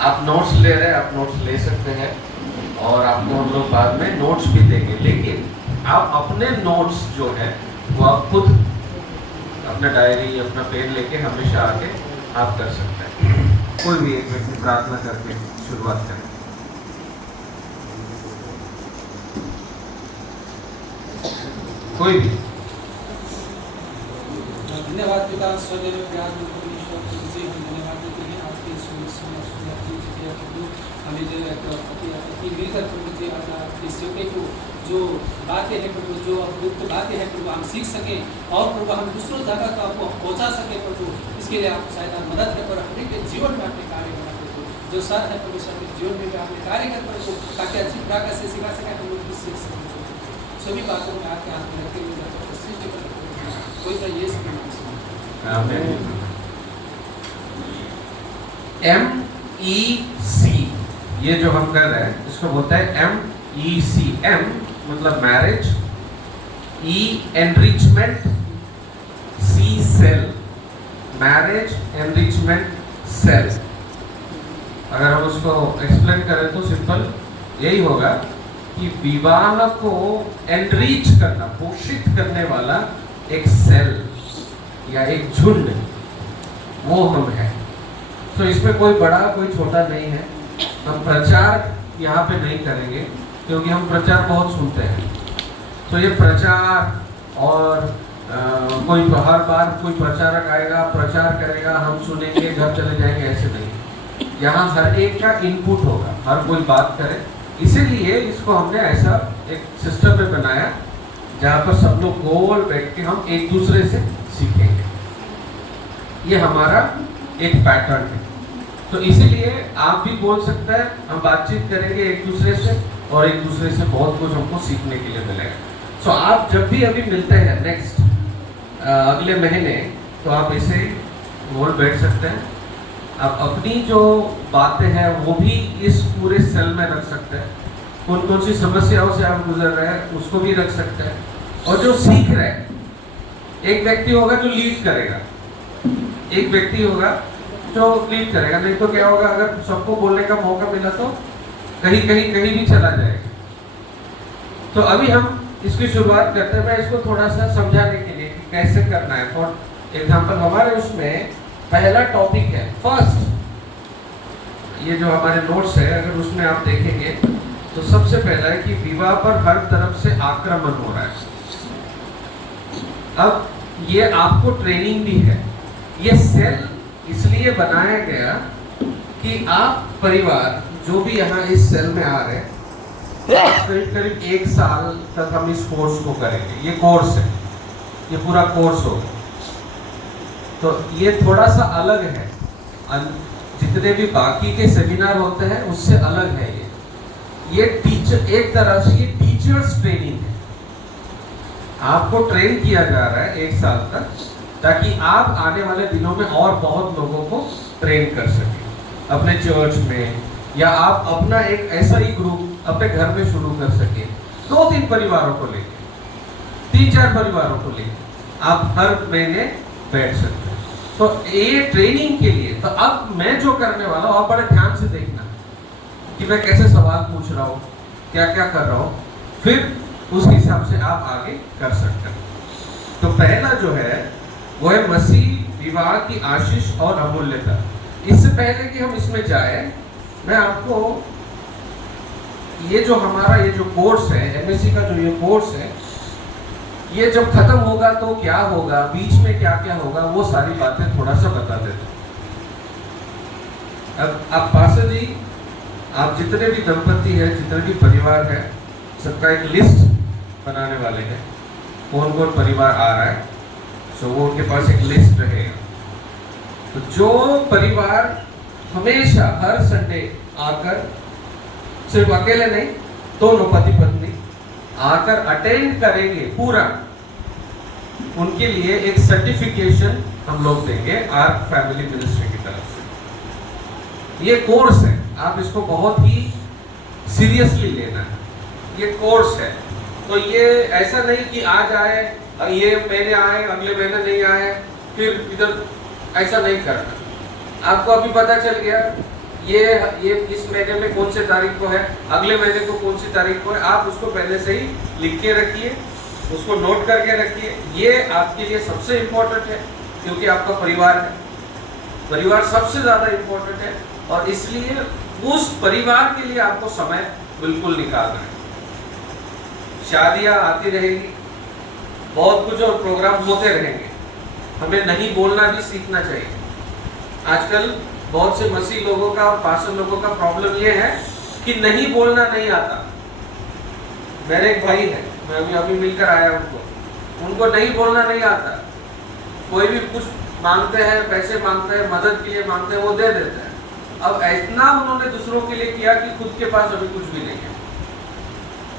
आप नोट्स ले रहे हैं, आप नोट्स ले सकते हैं और आपको हम लोग बाद में नोट्स भी देंगे, लेकिन आप अपने नोट्स जो है वो आप खुद अपना डायरी अपना पेन लेके हमेशा आके आप कर सकते हैं। कोई भी एक व्यक्ति प्रार्थना करके शुरुआत करें। कोई भी। धन्यवाद पिता स्वर्गीय प्यार ईश्वर तुझे हम धन्यवाद देते हैं आपके प्रभु हमें जो मिलकर प्रभु जी आपके सेवके को जो बातें हैं प्रभु, जो गुप्त बातें हैं प्रभु, हम सीख सकें और प्रभु हम दूसरों जगह को आपको पहुंचा सकें प्रभु। इसके लिए आप शायद मदद है पर हर के जीवन में आपने कार्य करना प्रभु। जो सर है प्रभु सर के जीवन में भी आपने कार्य कर प्रभु, ताकि अच्छी प्रकार से सिखा सकें हम लोग सीख सकें। सभी बातों में आपके हाथ में रखे हुए सृष्टि कर कोई तो ये सब MEC ये जो हम कर रहे हैं इसको बोलते हैं MEC। M मतलब marriage, E enrichment, C cell, marriage enrichment cell. अगर हम उसको एक्सप्लेन करें तो सिंपल यही होगा कि विवाह को एनरिच करना, पोषित करने वाला एक सेल या एक झुंड वो हम हैं। तो इसमें कोई बड़ा कोई छोटा नहीं है। हम प्रचार यहाँ पे नहीं करेंगे क्योंकि हम प्रचार बहुत सुनते हैं। तो ये प्रचार और कोई हर बार कोई प्रचारक आएगा, प्रचार करेगा, हम सुनेंगे, घर चले जाएंगे, ऐसे नहीं। यहाँ हर एक का इनपुट होगा, हर कोई बात करे। इसीलिए इसको हमने ऐसा एक सिस्टम में बनाया जहाँ पर सब लोग गोल बैठ के हम एक दूसरे से सीखेंगे। ये हमारा एक पैटर्न है। तो इसीलिए आप भी बोल सकते हैं, हम बातचीत करेंगे एक दूसरे से और एक दूसरे से बहुत कुछ हमको सीखने के लिए मिलेगा। सो आप जब भी अभी मिलते हैं नेक्स्ट अगले महीने, तो आप इसे गोल बैठ सकते हैं। आप अपनी जो बातें हैं वो भी इस पूरे सेल में रख सकते हैं। कौन कौन सी समस्याओं से आप गुजर रहे हैं उसको भी रख सकते हैं। और जो सीख रहे हैं, एक व्यक्ति होगा जो लीड करेगा, एक व्यक्ति होगा जो लीड करेगा। नहीं तो क्या होगा, अगर सबको बोलने का मौका मिला तो कहीं कहीं कहीं भी चला जाएगा। तो अभी हम इसकी शुरुआत करते हैं। मैं इसको थोड़ा सा समझाने के लिए कि कैसे करना है। फॉर एग्जाम्पल हमारे उसमें पहला टॉपिक है फर्स्ट, ये जो हमारे नोट्स है अगर उसमें आप देखेंगे तो सबसे पहला है कि विवाह पर हर तरफ से आक्रमण हो रहा है। अब ये आपको ट्रेनिंग भी है। ये सेल इसलिए बनाया गया कि आप परिवार जो भी यहाँ इस सेल में आ रहे हैं, करीब करीब 1 साल तक हम इस कोर्स को करेंगे। ये कोर्स है, ये पूरा कोर्स होगा। तो ये थोड़ा सा अलग है, जितने भी बाकी के सेमिनार होते हैं उससे अलग है। ये टीचर, एक तरह से ये टीचर्स ट्रेनिंग है। आपको ट्रेन किया जा रहा है 1 साल तक, ताकि आप आने वाले दिनों में और बहुत लोगों को ट्रेन कर सकें अपने चर्च में, या आप अपना एक ऐसा ही ग्रुप अपने घर में शुरू कर सकें। 2-3 परिवारों को लेके, 3-4 परिवारों को लेके आप हर महीने बैठ सकते हैं। तो ये ट्रेनिंग के लिए, तो अब मैं जो करने वाला हूँ आप बड़े ध्यान से देखना कि मैं कैसे सवाल पूछ रहा हूँ, क्या क्या कर रहा हूँ, फिर उस हिसाब से आप आगे कर सकते हैं। तो पहला जो है वो है मसीह विवाह की आशीष और अमूल्यता। इससे पहले कि हम इसमें जाए, मैं आपको ये जो हमारा ये जो कोर्स है, एमएससी का जो ये कोर्स है, ये जब खत्म होगा तो क्या होगा, बीच में क्या क्या होगा, वो सारी बातें थोड़ा सा बता देते हैं। अब आप पास्टर जी, आप जितने भी दंपति हैं, जितने भी परिवार है, सबका एक लिस्ट बनाने वाले हैं। कौन कौन परिवार आ रहा है, तो वो उनके पास एक लिस्ट रहेगा। तो जो परिवार हमेशा हर संडे आकर, सिर्फ अकेले नहीं, दोनों पति पत्नी आकर अटेंड करेंगे पूरा, उनके लिए एक सर्टिफिकेशन हम लोग देंगे आर्क फैमिली मिनिस्ट्री की तरफ से। ये कोर्स है, आप इसको बहुत ही सीरियसली लेना है। ये कोर्स है, तो ये ऐसा नहीं कि आज आए, ये महीने आए, अगले महीने नहीं आए, फिर इधर, ऐसा नहीं करना। आपको अभी पता चल गया ये इस महीने में कौन से तारीख को है, अगले महीने को कौन सी तारीख को है, आप उसको पहले से ही लिख के रखिए, उसको नोट करके रखिए। ये आपके लिए सबसे इम्पोर्टेंट है, क्योंकि आपका परिवार है, परिवार सबसे ज़्यादा इम्पोर्टेंट है, और इसलिए उस परिवार के लिए आपको समय बिल्कुल निकालना है। शादियाँ आती रहेगी, बहुत कुछ और प्रोग्राम होते रहेंगे, हमें नहीं बोलना भी सीखना चाहिए। आजकल बहुत से मसीह लोगों का और पास्टर लोगों का प्रॉब्लम ये है कि नहीं बोलना नहीं आता। मेरे एक भाई है, मैं अभी मिलकर आया उनको नहीं बोलना नहीं आता। कोई भी कुछ मांगते हैं, पैसे मांगते हैं, मदद के लिए मांगते हैं, वो दे देते हैं। अब इतना उन्होंने दूसरों के लिए किया कि खुद के पास अभी कुछ भी नहीं है।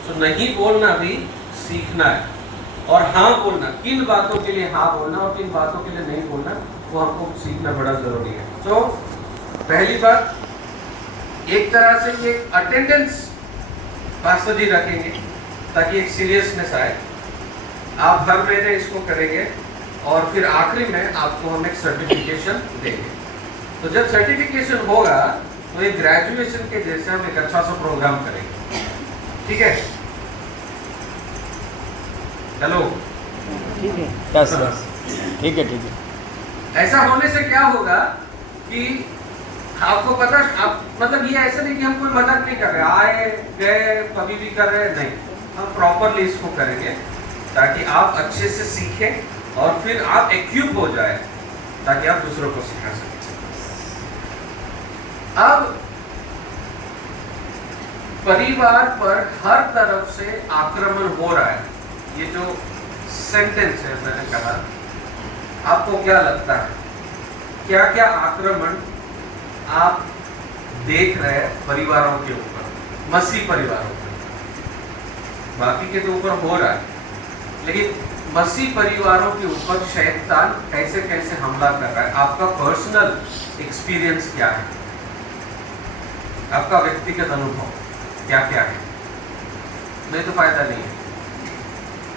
तो नहीं बोलना भी सीखना है, और हाँ बोलना, किन बातों के लिए हाँ बोलना और किन बातों के लिए नहीं बोलना, वो हमको सीखना बड़ा जरूरी है। तो पहली बात, एक तरह से ये अटेंडेंस पास्टर जी रखेंगे ताकि एक सीरियसनेस आए। आप हर महीने इसको करेंगे, और फिर आखिरी में आपको हम एक सर्टिफिकेशन देंगे। तो जब सर्टिफिकेशन होगा तो एक ग्रेजुएशन के जैसे हम एक अच्छा सा प्रोग्राम करेंगे, ठीक है? हेलो, ठीक है, यस यस, ठीक है ठीक है। ऐसा होने से क्या होगा कि आपको पता, आप मतलब ये ऐसा नहीं कि हम कोई मदद नहीं कर रहे, आए गए कभी भी कर रहे, नहीं, हम प्रॉपरली इसको करेंगे ताकि आप अच्छे से सीखें और फिर आप इक्विप हो जाए ताकि आप दूसरों को सिखा सकें। अब परिवार पर हर तरफ से आक्रमण हो रहा है, ये जो सेंटेंस है मैंने कहा, आपको क्या लगता है क्या क्या आक्रमण आप देख रहे हैं परिवारों के ऊपर, मसीह परिवारों के, बाकी के तो ऊपर हो रहा है, लेकिन मसीह परिवारों के ऊपर शैतान कैसे कैसे हमला कर रहा है? आपका पर्सनल एक्सपीरियंस क्या है? आपका व्यक्तिगत अनुभव क्या क्या है? नहीं तो फायदा नहीं है,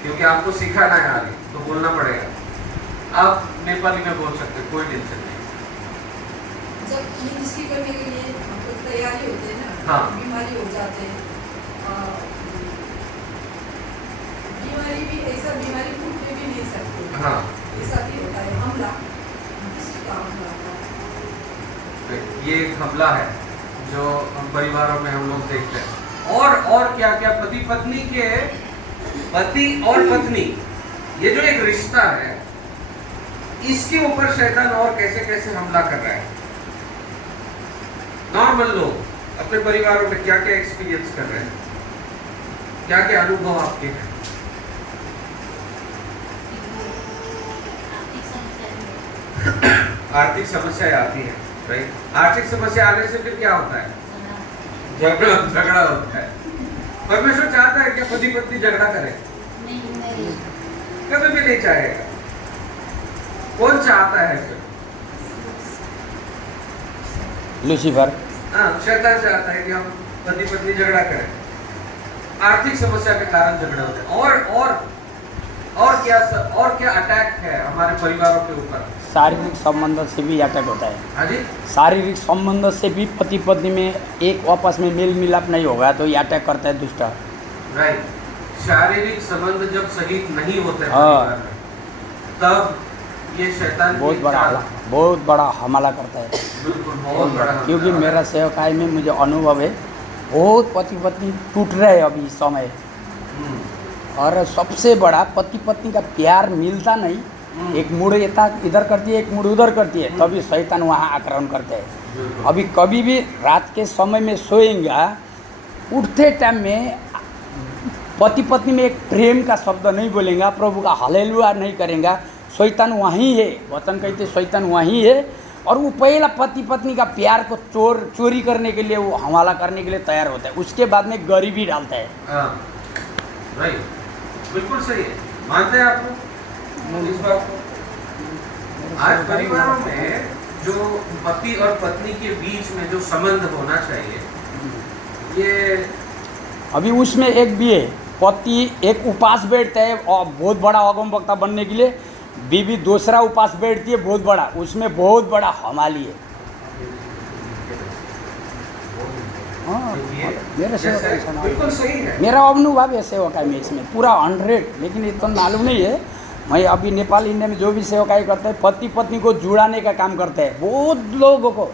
क्योंकि आपको सिखाना है आगे, तो बोलना पड़ेगा। आप नेपाली में बोल सकते, कोई टेंशन नहीं। जब मिनिस्ट्री करने के लिए हम लोग तैयारी होते हैं ना, हाँ। बीमारी हो जाते हैं, बीमारी भी ऐसा बीमारी खुद में भी नहीं सकते, हाँ, ऐसा भी होता है हमला, किसी का हमला होता है। ये एक हमला है जो हम परिवारों में हम लोग देखते हैं। और क्या क्या, पति पत्नी के, पति और पत्नी, ये जो एक रिश्ता है, इसके ऊपर शैतान और कैसे कैसे हमला कर रहा है। नॉर्मल लोग अपने परिवारों में क्या क्या एक्सपीरियंस कर रहे हैं, क्या क्या अनुभव आपके हैं? आर्थिक समस्याएं आती हैं, राइट? आर्थिक समस्या आने से फिर क्या होता है? झगड़ा होता है। परमेश्वर चाहता है कि पति पत्नी झगड़ा करें? कभी भी नहीं चाहेगा। कौन चाहता है फिर? लूसीफर। हाँ, शैतान चाहता है कि हम पति पत्नी झगड़ा करें, आर्थिक समस्या के कारण झगड़ा होता है। और क्या अटैक है हमारे परिवारों के ऊपर? शारीरिक संबंध से भी अटैक होता है। हाँ जी, शारीरिक संबंध से भी पति पत्नी में एक आपस में मेल मिलाप नहीं होगा तो ये अटैक करता है दुष्टा। राइट। शारीरिक संबंध जब सही नहीं होते हाँ। परिवार में, तब ये शैतान बहुत बड़ा हमला करता है। बिल्कुल बहुत बड़ा हमला क्योंकि है। मेरा सेवकाई में मुझे अनुभव है, बहुत पति पत्नी टूट रहे हैं अभी इस समय, हम्म, और सबसे बड़ा पति पत्नी का प्यार मिलता नहीं, एक मुड़ इधर करती है, एक मुड़ उधर करती है, तभी शैतान वहाँ आक्रमण करते हैं। बिल्कुल। अभी कभी भी रात के समय में सोएंगे, उठते टाइम में पति पत्नी में एक प्रेम का शब्द नहीं बोलेंगे, प्रभु का हालेलुया नहीं करेंगे, शैतान वहीं है। वचन कहते शैतान वहीं है, और वो पहला पति पत्नी का प्यार को चोरी करने के लिए, वो हमला करने के लिए तैयार होता है, उसके बाद में गरीबी डालता है। हाँ, राइट, बिल्कुल सही है। मानते हैं आप इस बात को? आज परिवारों में जो पति और पत्नी के बीच में जो संबंध होना चाहिए, ये अभी उसमें एक भी है, पति एक उपास बैठता है और बहुत बड़ा अगम वक्ता बनने के लिए, बीवी दूसरा उपास बैठती है बहुत बड़ा, उसमें बहुत बड़ा हमाली है। हाँ, क्योंकि ये मेरे सेवक जैसे ऐसा ना हो। बिल्कुल सही है। मेरा अनुभव है सेवकाई में इसमें पूरा 100, लेकिन इतना मालूम नहीं है। मैं अभी नेपाल इंडिया में जो भी सेवकाई करते हैं पति पत्नी को जुड़ाने का काम करते हैं। बहुत लोगों को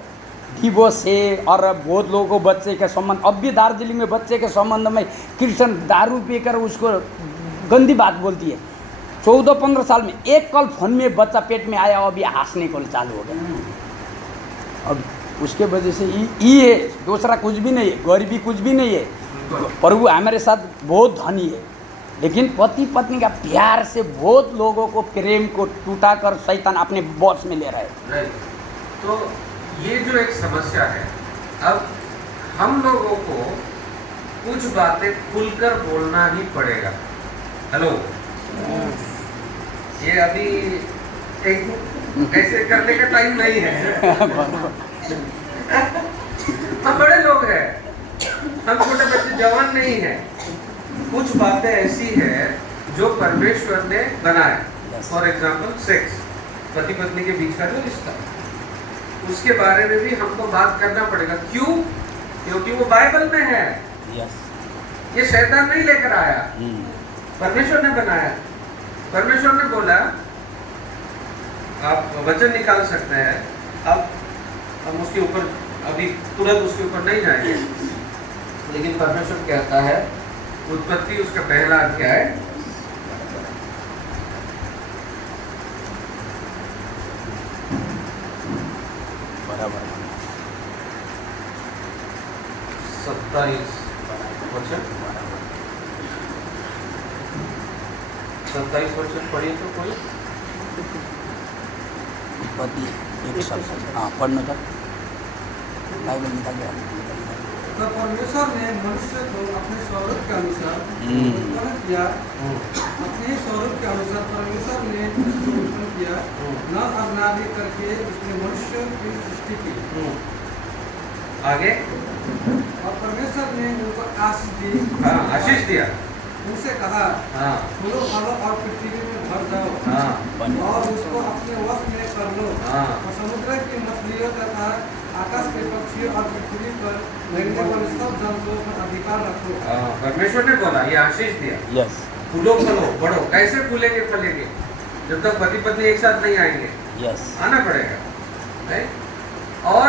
डिवोर्स है और बहुत लोगों को बच्चे के संबंध, अब भी दार्जिलिंग में बच्चे के संबंध में क्रिश्चियन दारू पीकर उसको गंदी बात बोलती है। 14-15 साल में एक कल फोन में बच्चा पेट में आया, अभी हंसने को चालू हो गया। अब उसके वजह से ये है, दूसरा कुछ भी नहीं है, गरीबी कुछ भी नहीं है। प्रभु हमारे साथ बहुत धनी है, लेकिन पति पत्नी का प्यार से बहुत लोगों को प्रेम को टूटा कर शैतान अपने बॉस में ले रहा है। राइट। तो ये जो एक समस्या है, अब हम लोगों को कुछ बातें खुलकर बोलना ही पड़ेगा। हेलो, ये अभी एक ऐसे करने का टाइम नहीं है। हम बड़े लोग हैं, हम छोटे बच्चे जवान नहीं हैं। कुछ बातें ऐसी है जो परमेश्वर ने बनाया। फॉर एग्जाम्पल सेक्स, पति पत्नी के बीच का जो रिश्ता, उसके बारे में भी हमको बात करना पड़ेगा। क्यों? क्योंकि वो बाइबल में है। ये शैतान नहीं लेकर आया, परमेश्वर ने बनाया। परमेश्वर ने बोला आप वचन निकाल सकते हैं। अब हम उसके ऊपर अभी तुरंत उसके ऊपर नहीं जाएंगे, लेकिन परमेश्वर कहता है, उत्पत्ति उसका पहला अध्याय 27 वचन, 27 वचन पढ़िए तो कोई। पति एक शब्द, हाँ पढ़ना था, बाइबल निकाल के तो परमेश्वर ने मनुष्य को अपने स्वरूप के अनुसार उत्पन्न किया। अपने ही स्वरूप के अनुसार परमेश्वर ने उसको उत्पन्न किया, नर और नारी करके उसने मनुष्य की सृष्टि की। आगे, और परमेश्वर ने उनको आशीष दी। हाँ आशीष दिया। उनसे कहा, हाँ फूलो फलो और पृथ्वी में भर जाओ हाँ और उसको अपने वश में कर लो। हाँ और समुद्र की मछलियों तथा आकाश के पक्षियों और पृथ्वी पर रहने वाले सब जंतुओं पर अधिकार रखो। हाँ, परमेश्वर ने बोला, ये आशीष दिया। यस, फूलो फलो बढ़ो। कैसे फूलेंगे फलेंगे? जब तक पति पत्नी एक साथ नहीं आएंगे। यस, आना पड़ेगा, राइट? और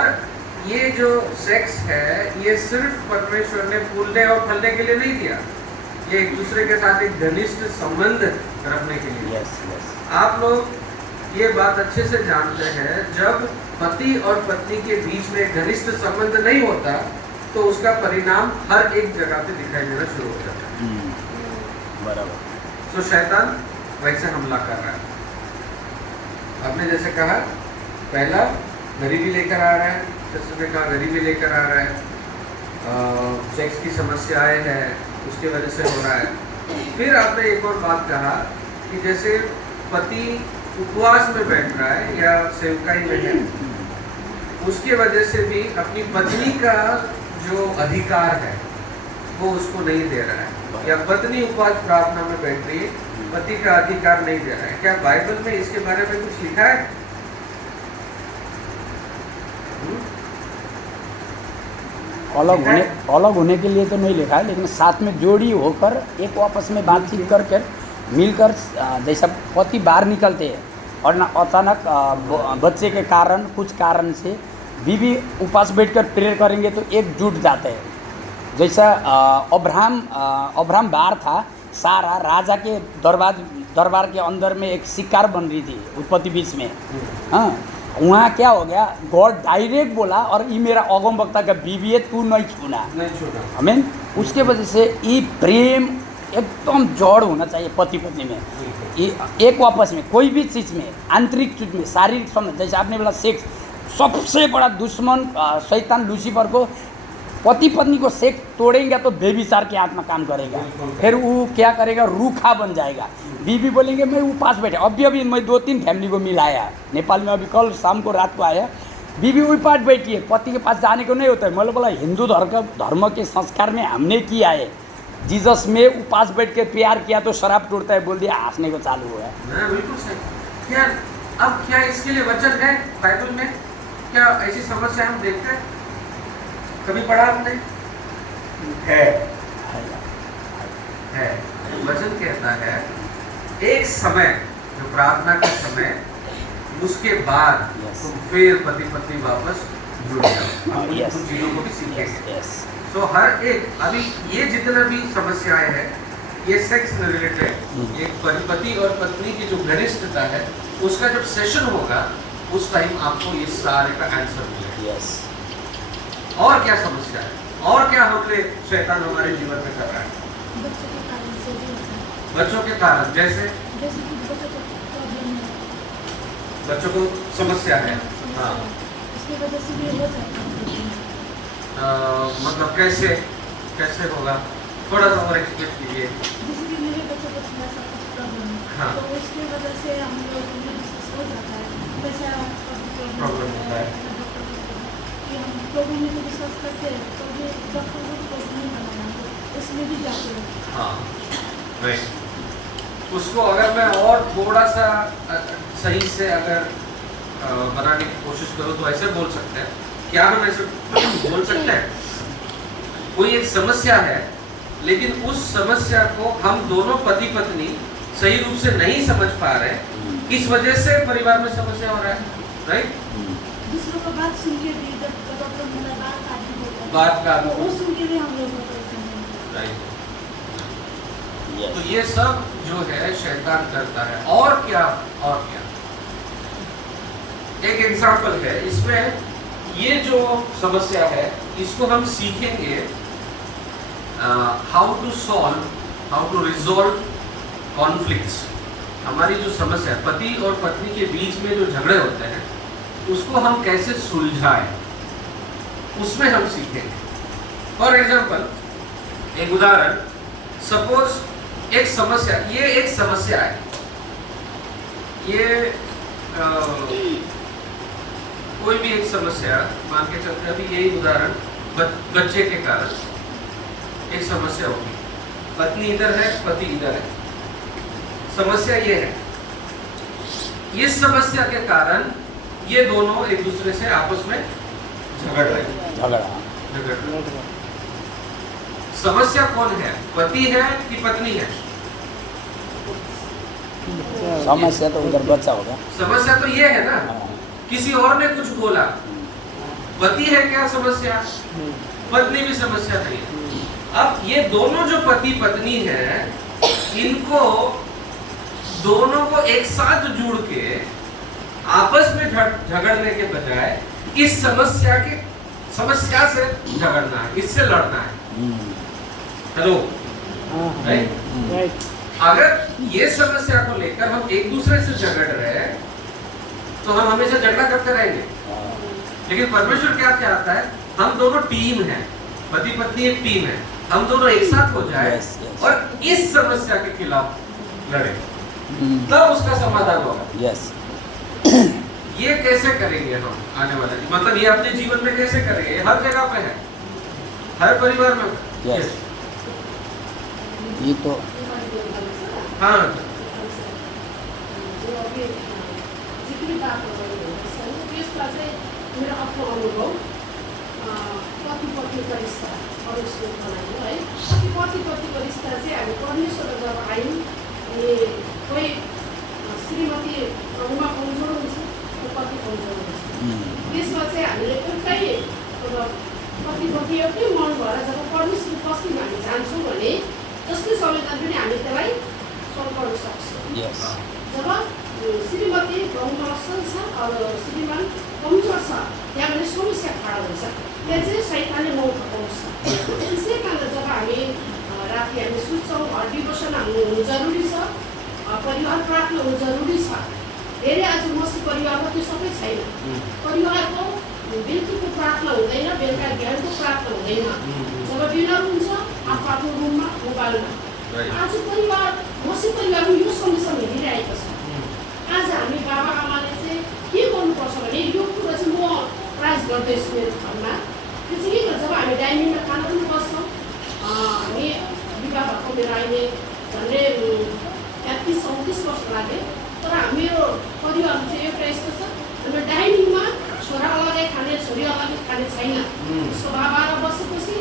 ये जो सेक्स है, ये सिर्फ परमेश्वर ने फूलने और फलने के लिए नहीं दिया, ये एक दूसरे के साथ एक घनिष्ठ संबंध रखने के लिए। यस, यस, आप लोग ये बात अच्छे से जानते हैं, जब पति और पत्नी के बीच में घनिष्ठ संबंध नहीं होता तो उसका परिणाम हर एक जगह पे दिखाई देना शुरू हो जाता है। बराबर। तो शैतान वैसे हमला कर रहा है। आपने जैसे कहा, पहला गरीबी लेकर आ रहा है, जैसे कहा गरीबी लेकर आ रहा है, सेक्स की समस्याएं हैं, उसके वजह से हो रहा है। फिर आपने एक और बात कहा कि जैसे पति उपवास में बैठ रहा है या सेवकाई में है, उसके वजह से भी अपनी पत्नी का जो अधिकार है वो उसको नहीं दे रहा है, या पत्नी उपवास प्रार्थना में बैठ रही है, पति का अधिकार नहीं दे रहा है। क्या बाइबल में इसके बारे में कुछ लिखा है? अलग होने के लिए तो नहीं लिखा है, लेकिन साथ में जोड़ी होकर एक आपस में बातचीत करके मिलकर, जैसा पति बाहर निकलते हैं और ना अचानक बच्चे के कारण कुछ कारण से बीवी उपास बैठकर प्रेयर करेंगे तो एक जुट जाते हैं। जैसा अब्राहम बाहर था, सारा राजा के दरबार के अंदर में एक शिकार बन रही थी उत्पत्ति 20 में। हाँ, वहाँ क्या हो गया, गॉड डायरेक्ट बोला, और ये मेरा अगम वक्ता का बीवी है, तू नहीं छूना। आमीन। उसके वजह से ये प्रेम एकदम जड़ होना चाहिए पति पत्नी में, ये एक वापस में कोई भी चीज़ में, आंतरिक चीज में, शारीरिक संबंध, जैसे आपने बोला सेक्स, सबसे बड़ा दुश्मन शैतान लूसीफर को, पति पत्नी को सेक्स तोड़ेंगे तो बेविचार के आत्मा काम करेगा, फिर वो क्या करेगा, रूखा बन जाएगा। बीवी बोलेंगे मैं उपास बैठे, अभी मैं 2-3 फैमिली को मिलाया नेपाल में, अभी कल शाम को रात को आया, बीवी उपास बैठी है, पति के पास जाने को नहीं होता है। मतलब बोला हिंदू धर्म के संस्कार में हमने किया है, जीसस में उपास बैठ के प्यार किया तो शराब टूटता है, बोल दिया, हंसने को चालू हुआ है। बिल्कुल सही। क्या अब क्या इसके लिए वचन है बाइबल में? क्या ऐसी समस्या हम देखते हैं? कभी पढ़ा आपने? है है वचन कहता है एक समय जो प्रार्थना का समय, उसके बाद Yes. तुम फिर पति पत्नी वापस जुड़ जाओ। हम Yes. उन चीजों को भी सीखेंगे। यस तो हर एक अभी ये जितना भी समस्याएं हैं ये सेक्स रिलेटेड, ये पति और पत्नी की जो घनिष्ठता है उसका जब सेशन होगा उस टाइम आपको ये सारे का आंसर मिलेगा। यस और क्या समस्या है, और क्या हमने शैतान हमारे जीवन में कर रहा है? बच्चों के कारण से भी होता है। बच्चों के कारण, जैसे जैसे कि बच्चों को प्रॉब्लम है, बच्चों को समस्या है, समस्या हाँ, है, उसकी वजह से भी हो जाता है। मतलब कैसे कैसे होगा, थोड़ा सा और एक्सप्लेन कीजिए। जैसे कि मेरे बच्चों को थोड़ा सा कुछ प्रॉब्लम है, हाँ। तो उसकी वजह से हम लोग में डिस्कस हो जाता है कैसा प्रॉब्लम होता है। डॉक्टर कि हम लोगों में तो डिस्कस करते हैं, तो भी डॉक्टर को कोर्स नहीं बनाना, तो उसमें भी जाते हैं। हाँ राइट, उसको अगर मैं और थोड़ा सा सही से अगर बनाने की कोशिश करूँ तो ऐसे बोल सकते हैं, क्या हम ऐसे बोल सकते हैं कोई एक समस्या है लेकिन उस समस्या को हम दोनों पति पत्नी सही रूप से नहीं समझ पा रहे, इस वजह से परिवार में समस्या हो रहा है, राइट? दूसरों का बात सुन के भी जब डॉक्टर मुलाकात आदि होता है, बात का तो वो सुन के भी हम लोग को परेशानी होती है। राइट। यस तो ये सब जो है शैतान करता है। और क्या, और क्या? एक एग्जाम्पल है इसमें, ये जो समस्या है इसको हम सीखेंगे how to solve, how to resolve conflicts. हमारी जो समस्या है पति और पत्नी के बीच में जो झगड़े होते हैं उसको हम कैसे सुलझाएं, उसमें हम सीखेंगे। फॉर एग्जाम्पल, एक उदाहरण, सपोज एक समस्या, ये एक समस्या है, ये कोई भी एक समस्या मान के चलते हैं, अभी यही उदाहरण, बच्चे के कारण एक समस्या होगी, पत्नी इधर है पति इधर है, समस्या ये है, इस समस्या के कारण ये दोनों एक दूसरे से आपस में झगड़ रहे हैं, झगड़ रहे हैं। समस्या कौन है, पति है कि पत्नी है? समस्या तो उधर बच्चा होगा। समस्या तो ये है ना, हाँ। किसी और ने कुछ बोला, पति है क्या समस्या, पत्नी भी समस्या नहीं है। अब ये दोनों जो पति पत्नी हैं, इनको दोनों को एक साथ जोड़ के आपस में झगड़ने के बजाय इस समस्या से झगड़ना है, इससे लड़ना है। Hello, right? अगर ये समस्या को लेकर हम एक दूसरे से झगड़ रहे हैं तो हम हमेशा झगड़ा करते रहेंगे। लेकिन परमेश्वर क्या चाहता है, हम दोनों टीम हैं, पति पत्नी एक टीम है, हम दोनों एक साथ हो जाए Yes, yes. और इस समस्या के खिलाफ लड़े, तब उसका समाधान होगा। यस ये कैसे करेंगे हम आने वाले, मतलब ये अपने जीवन में कैसे करेंगे? ये हर जगह पे है, हर परिवार में। यस ये तो हाँ, जो अभी जितनी बात हो रही है त्यसमा चाहिँ मेरो आफ्नो अनुभव पति पत्नीको रिश्ता अरू उसको बनायो है। पति पत्नीको रिश्ता चाहिँ हामी परमेश्वर जब आयौँ अनि कोही श्रीमती उमा कमजोर हुन्छ, पति कमजोर हुन्छ, त्यसमा चाहिँ हामीले एउटै पति पत्नी एउटै मन भएर जब परमेश्वर उपस्थितिमा हामी जान्छौँ भने जसले संवेदन पनि हामी त्यसलाई सल्भ गर्न सक्छौँ। यस जब श्रीमती बहुमसल छ और श्रीमान कमजोर छ, त्यहाँ भने समस्या खडा हुन्छ, त्यहाँ चाहिँ शैतानले मौका पाउँछ। त्यसै कारण जब हामी राति हामी सुत्छौँ, डिभोसन हुनु जरुरी छ, परिवार प्रार्थना हुनु जरुरी छ। धेरै आज मसी परिवारमा त्यो सबै छैन, परिवारको बेलुकीको प्रार्थना हुँदैन, बेलुका बिहानको प्रार्थना हुँदैन, जब डिनर हुन्छ आफ्नो रुममा मोबाइलमा। आज परिवार मसी परिवारमा यो समस्या हेरिरहेको छ। आज हामी बाबा आमाले चाहिँ के गर्नुपर्छ भने यो कुरो चाहिँ म प्रयास गर्दैछु मेरो घरमा। त्यो चाहिँ के गर्छ, जब हामी डाइनिङमा खाना पनि बस्छौँ, हामी विवाह भएको मेरो अहिले झन्डै 33-34 वर्ष लाग्यो, तर मेरो परिवार चाहिँ एउटा यस्तो छ, हाम्रो डाइनिङमा छोरा अलगै खाने छोरी अलगै खाने छैन। उसको बाबा बसेपछि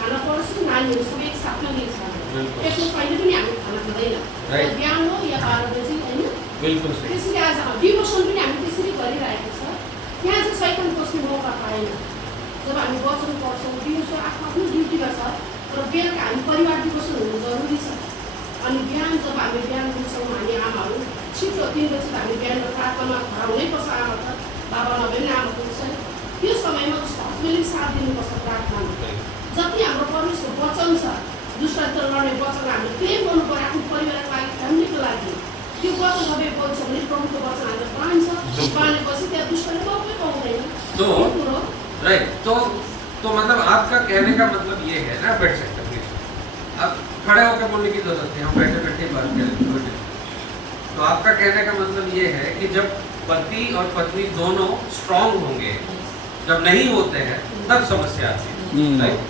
खाना परोस्, नानीहरू सबै एक साथमा लिन्छ बिल्कुल। त्यसको कहिले पनि हामी खाना खाँदैन Right. बिहान हो या 12 बजी होइन बिल्कुल सही। त्यसरी आज डिभोसन पनि हामी त्यसरी गरिरहेको छ त्यहाँ चाहिँ शैतान पस्ने मौका पाएन जब हामी वचन पढ्छौँ दिउँसो आफ्नो आफ्नो ड्युटीमा छ र बेलुका हामी परिवार डिभोसन हुनु जरुरी छ अनि बिहान जब हामी बिहान उठ्छौँ हामी आमाहरू छिटो 3 बजी त हामी बिहान प्रार्थनामा खडा हुनैपर्छ आमा त बाबा नभए पनि आमा पुग्छ त्यो समयमा उसको हस्बेन्डले साथ दिनुपर्छ प्रार्थनामा जति हाम्रो परमेश्वर वचन छ दुष्टता लड्ने वचन हामीले क्लेम गर्नु पर्यो आफ्नो परिवारको लागि फ्यामिलीको लागि त्यो वचन तपाईँ बोल्छ भने प्रभुको वचन हामीले पाइन्छ पालेपछि त्यहाँ दुष्टले मौकै पाउँदैन तो यो कुरो राइट तो मतलब आपका कहने का मतलब ये है ना, बैठ सकते हैं प्लीज, अब खड़े होकर बोलने की जरूरत नहीं, हम बैठे बैठे बात करें। तो आपका कहने का मतलब ये है कि जब पति और पत्नी दोनों स्ट्रांग होंगे, जब नहीं होते हैं तब समस्या आती है, राइट?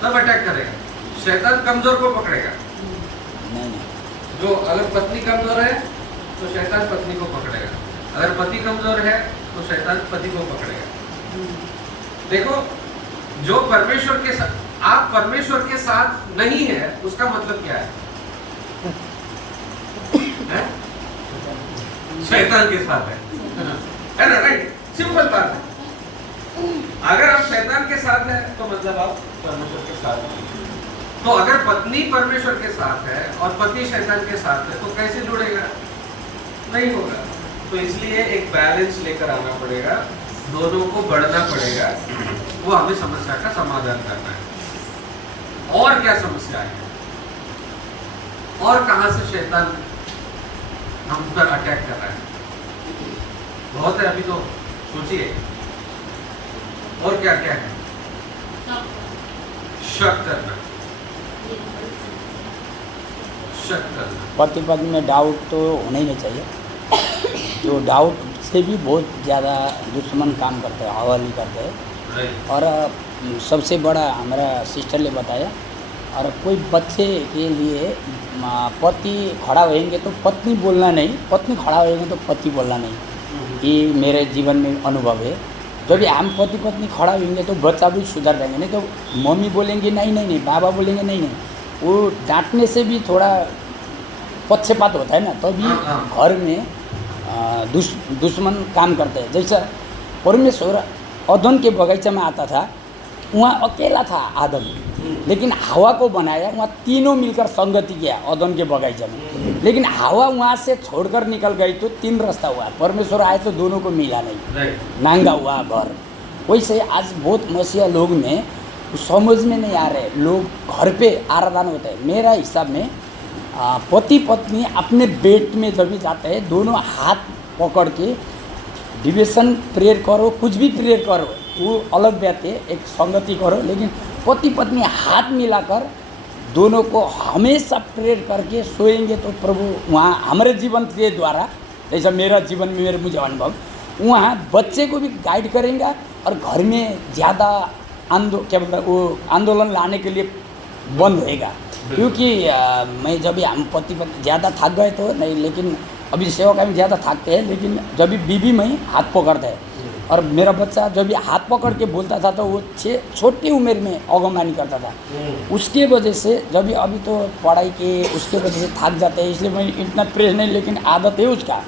तब अटैक करेगा, शैतान कमजोर को पकड़ेगा। नहीं नहीं जो अगर पत्नी कमजोर है तो शैतान पत्नी को पकड़ेगा, अगर पति कमजोर है तो शैतान पति को पकड़ेगा। देखो, जो परमेश्वर के साथ, आप परमेश्वर के साथ नहीं है उसका मतलब क्या है? हैं? शैतान के साथ है ना? राइट, सिंपल बात है। अगर आप शैतान के साथ है तो मतलब आप परमेश्वर के साथ नहीं। तो अगर पत्नी परमेश्वर के साथ है और पति शैतान के साथ है तो कैसे जुड़ेगा? नहीं होगा। तो इसलिए एक बैलेंस लेकर आना पड़ेगा, दोनों को बढ़ना पड़ेगा, वो हमें समस्या का समाधान करना है। और क्या समस्या है और कहां से शैतान हम पर अटैक कर रहा है? बहुत है, अभी तो सोचिए और क्या क्या है। शक करना, शक करना, पति पत्नी में डाउट तो होना ही नहीं चाहिए। जो डाउट से भी बहुत ज़्यादा दुश्मन काम करते हैं, हवाली करते हैं। राइट, और सबसे बड़ा हमारा सिस्टर ने बताया, और कोई बच्चे के लिए पति खड़ा होएंगे तो पत्नी बोलना नहीं, पत्नी खड़ा होएंगे तो पति बोलना नहीं। ये मेरे जीवन में अनुभव है। जब हम पति पत्नी खड़ा होंगे तो बच्चा भी सुधर जाएंगे, नहीं तो मम्मी बोलेंगे नहीं नहीं नहीं, बाबा बोलेंगे नहीं नहीं, वो डांटने से भी थोड़ा पक्षपात होता है ना, तभी घर में दुश्मन काम करते हैं। जैसा परमेश्वर अदन के बगीचे में आता था, वहाँ अकेला था आदम, लेकिन हवा को बनाया, वहाँ तीनों मिलकर संगति किया अदन के बगीचे में। लेकिन हवा वहाँ से छोड़कर निकल गई तो 3 रास्ता हुआ, परमेश्वर आए तो दोनों को मिला नहीं, नांगा हुआ घर। वैसे आज बहुत मसीहा लोग में समझ में नहीं आ रहे, लोग घर पे आराधना होता है। मेरा हिसाब में पति पत्नी अपने बेड में जब भी जाते हैं, दोनों हाथ पकड़ के डिवेशन प्रेयर करो, कुछ भी प्रेयर करो, वो अलग बात है, एक संगति करो, लेकिन पति पत्नी हाथ मिलाकर दोनों को हमेशा प्रेयर करके सोएंगे तो प्रभु वहाँ हमारे जीवन के द्वारा, जैसा मेरा जीवन में मेरे मुझे अनुभव, वहाँ बच्चे को भी गाइड करेंगे और घर में ज़्यादा आंदोलन लाने के लिए बंद होएगा। क्योंकि मैं जब हम पति पत्नी ज़्यादा थक गए तो नहीं, लेकिन अभी सेवक में ज़्यादा थकते हैं, लेकिन जब भी बीबी में हाथ पकड़ते हैं। और मेरा बच्चा जब भी हाथ पकड़ के बोलता था तो वो छोटी उम्र में अगमवानी करता था। उसके वजह से जब भी अभी तो पढ़ाई के उसके वजह से थक जाते हैं, इसलिए मैं इतना प्रेस नहीं, लेकिन आदत है उसका।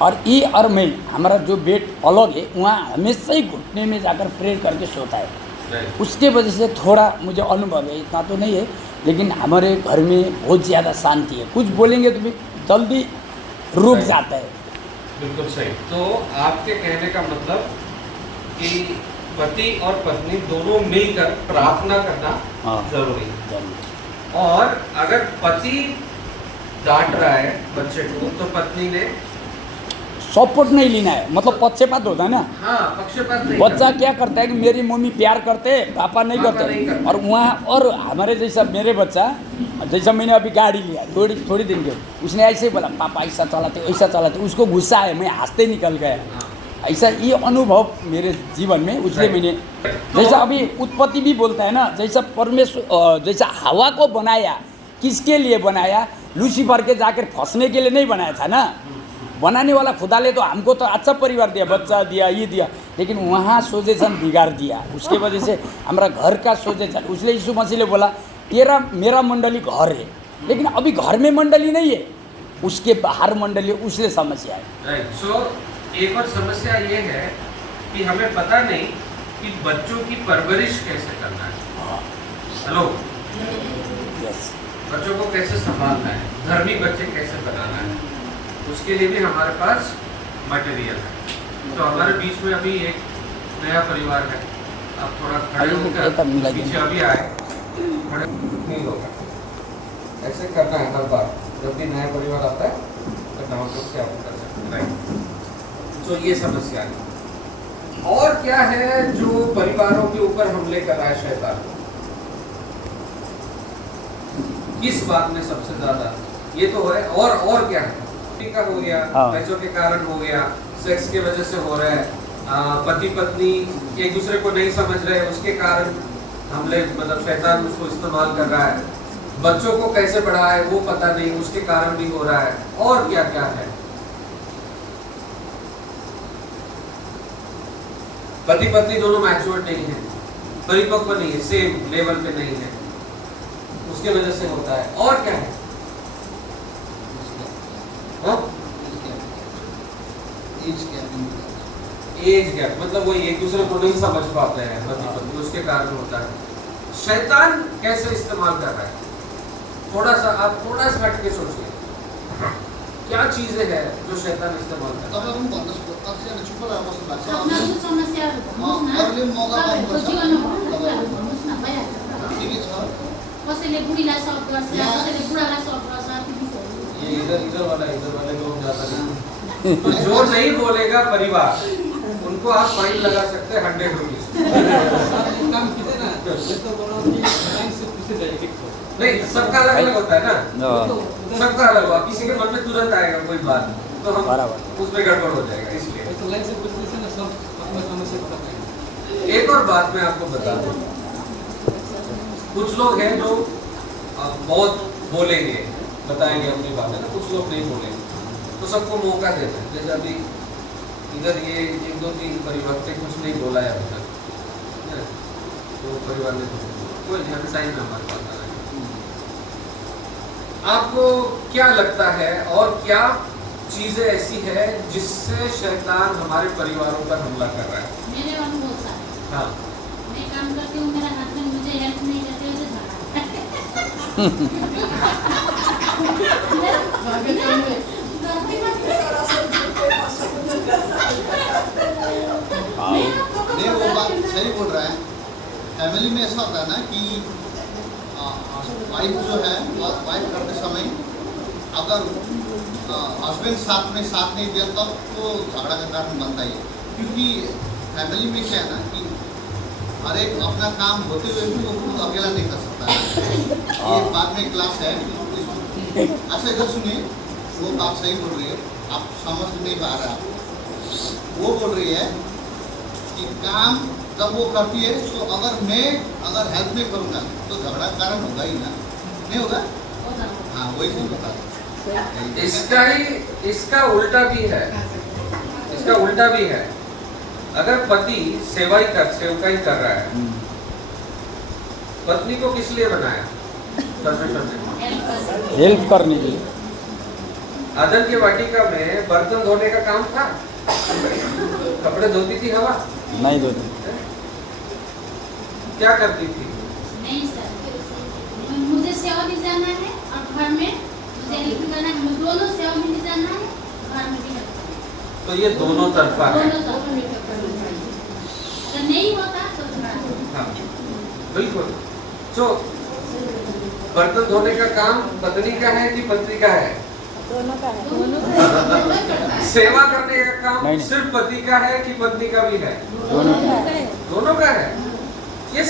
और ये और मैं हमारा जो बेड अलग है, वहाँ हमेशा ही घुटने में जाकर प्रेयर करके सोता है। उसके वजह से थोड़ा मुझे अनुभव है, इतना तो नहीं है, लेकिन हमारे घर में बहुत ज़्यादा शांति है। कुछ बोलेंगे तो भी जल्दी रुक जाता है। बिल्कुल सही। तो आपके कहने का मतलब कि पति और पत्नी दोनों मिलकर प्रार्थना करना जरूरी है। और अगर पति डांट रहा है बच्चे को तो पत्नी ने सपोर्ट नहीं लेना है, मतलब पक्षपात होता है ना। हाँ, पक्षपात नहीं बच्चा क्या करता है कि मेरी मम्मी प्यार करते, पापा नहीं करते। और वहाँ और हमारे जैसा मेरे बच्चा, जैसा मैंने अभी गाड़ी लिया थोड़ी दिन के, उसने ऐसे ही बोला पापा ऐसा चलाते ऐसा चलाते, उसको गुस्सा है, मैं हंसते निकल गया। ऐसा ये अनुभव मेरे जीवन में, उसलिए मैंने जैसा अभी उत्पत्ति भी बोलता है ना, जैसा परमेश्वर जैसा हवा को बनाया, किसके लिए बनाया? लूसीफर के जाकर फंसने के लिए नहीं बनाया था ना। बनाने वाला खुदाले तो हमको तो अच्छा परिवार दिया, बच्चा दिया, ये दिया, लेकिन वहाँ सोचेछन् बिगाड़ दिया। उसके वजह से हमारा घर का सोचेछन्, उसले यीशु मसीहले बोला तेरा मेरा मंडली घर है, लेकिन अभी घर में मंडली नहीं है, उसके बाहर मंडली, उसले समस्या है। राइट। सो एक और समस्या ये है कि हमें पता नहीं कि बच्चों की परवरिश कैसे करना है। हेलो, यस, बच्चों को कैसे संभालना है, धर्मी बच्चे कैसे बनाना है, उसके लिए भी हमारे पास मटेरियल है। तो हमारे बीच में अभी एक नया परिवार है, आप थोड़ा खड़े होकर पीछे अभी आए, खड़े नहीं होगा, ऐसे करना है हर बार जब भी नया परिवार आता है, तो डाउनलोड से आप कर सकते हैं। राइट। तो ये समस्या है। और क्या है जो परिवारों के ऊपर हमले कर रहा है शैतान? किस बात में सबसे ज्यादा? ये तो है, और क्या है? का हो गया, पैसों के कारण हो गया, सेक्स के वजह से हो रहा है, पति पत्नी एक दूसरे को नहीं समझ रहे, उसके कारण हमले, मतलब शैतान उसको इस्तेमाल कर रहा है। बच्चों को कैसे बढ़ाया है वो पता नहीं, उसके कारण भी हो रहा है। और क्या क्या है? पति पत्नी दोनों मैच्योर नहीं है, परिपक्व नहीं है, सेम लेवल पे नहीं है, उसके वजह से होता है। और क्या है? एज गैप, मतलब वो एक दूसरे को नहीं समझ पाते हैं पति पत्नी, उसके कारण होता है। शैतान कैसे इस्तेमाल कर रहा है? आप थोड़ा सा हट के सोचिए, क्या चीजें हैं जो शैतान इस्तेमाल कर रहा है? कसैले बुढीलाई सर्भ गर्छ, कसैले बुढालाई सर्भ गर्छ, ये इधर वाले लोग ज्यादा नहीं। तो जो नहीं बोलेगा परिवार, उनको आप फाइन लगा सकते हैं 100 रुपीज। नहीं, सबका अलग अलग होता है ना, सबका अलग हुआ, किसी के मन में तुरंत आएगा कोई बात, तो हम उसमें गड़बड़ हो जाएगा। इसलिए एक और बात मैं आपको बता दूं, कुछ लोग हैं जो बहुत बोलेंगे, बताएंगे अपनी बातें ना, कुछ लोग नहीं बोलेंगे, तो सबको मौका देते हैं। जैसे अभी इधर ये 1-2-3 परिवार पे कुछ नहीं बोला है अभी तक, तो परिवार ने कोई नहीं, टाइम में हमारे पास आ रहा है। आपको क्या लगता है और क्या चीजें ऐसी है जिससे शैतान हमारे परिवारों पर हमला कर रहा है? मेरे अनुभव से हाँ, मैं काम करती हूँ, मेरा हस्बैंड मुझे हेल्प नहीं करते, उसे नहीं, वो बात सही बोल रहा है। फैमिली में ऐसा होता है ना कि वाइफ जो है, वाइफ करते समय अगर हस्बैंड साथ नहीं दिया तब तो झगड़ा का कारण बनता ही है। क्योंकि फैमिली में क्या है ना कि हर एक अपना काम होते हुए भी वो खुद अकेला नहीं कर सकता। ये बाद में क्लास है, अच्छा इधर सुनिए, वो बात सही बोल रही है, आप समझ नहीं पा रहे। वो बोल रही है कि काम जब वो करती है तो अगर हेल्प नहीं करूँगा तो झगड़ा कारण होगा ही ना, नहीं होगा? हाँ, वही चीज बता रहा। इसका उल्टा भी है। अगर पति सेवकाई कर रहा है, पत्नी को किस लिए बनाया? परमेश्वर ने हेल्प करने के लिए। आदम की वाटिका में बर्तन धोने का काम था, कपड़े धोती थी हवा, नहीं धोती। क्या करती थी? नहीं सर, मुझे सेवा भी जाना है और घर में मुझे हेल्प भी करना है, हमें दोनों सेवा में भी जाना है, घर में भी हेल्प करना है। तो ये दोनों तरफा है। अगर नहीं होता तो झगड़ा। हाँ, बिल्कुल। तो बर्तन धोने का काम पत्नी का है कि पति का है? दोनों का है। सेवा करने का काम नहीं। सिर्फ पति का है कि पत्नी का भी है? दोनों का है। ये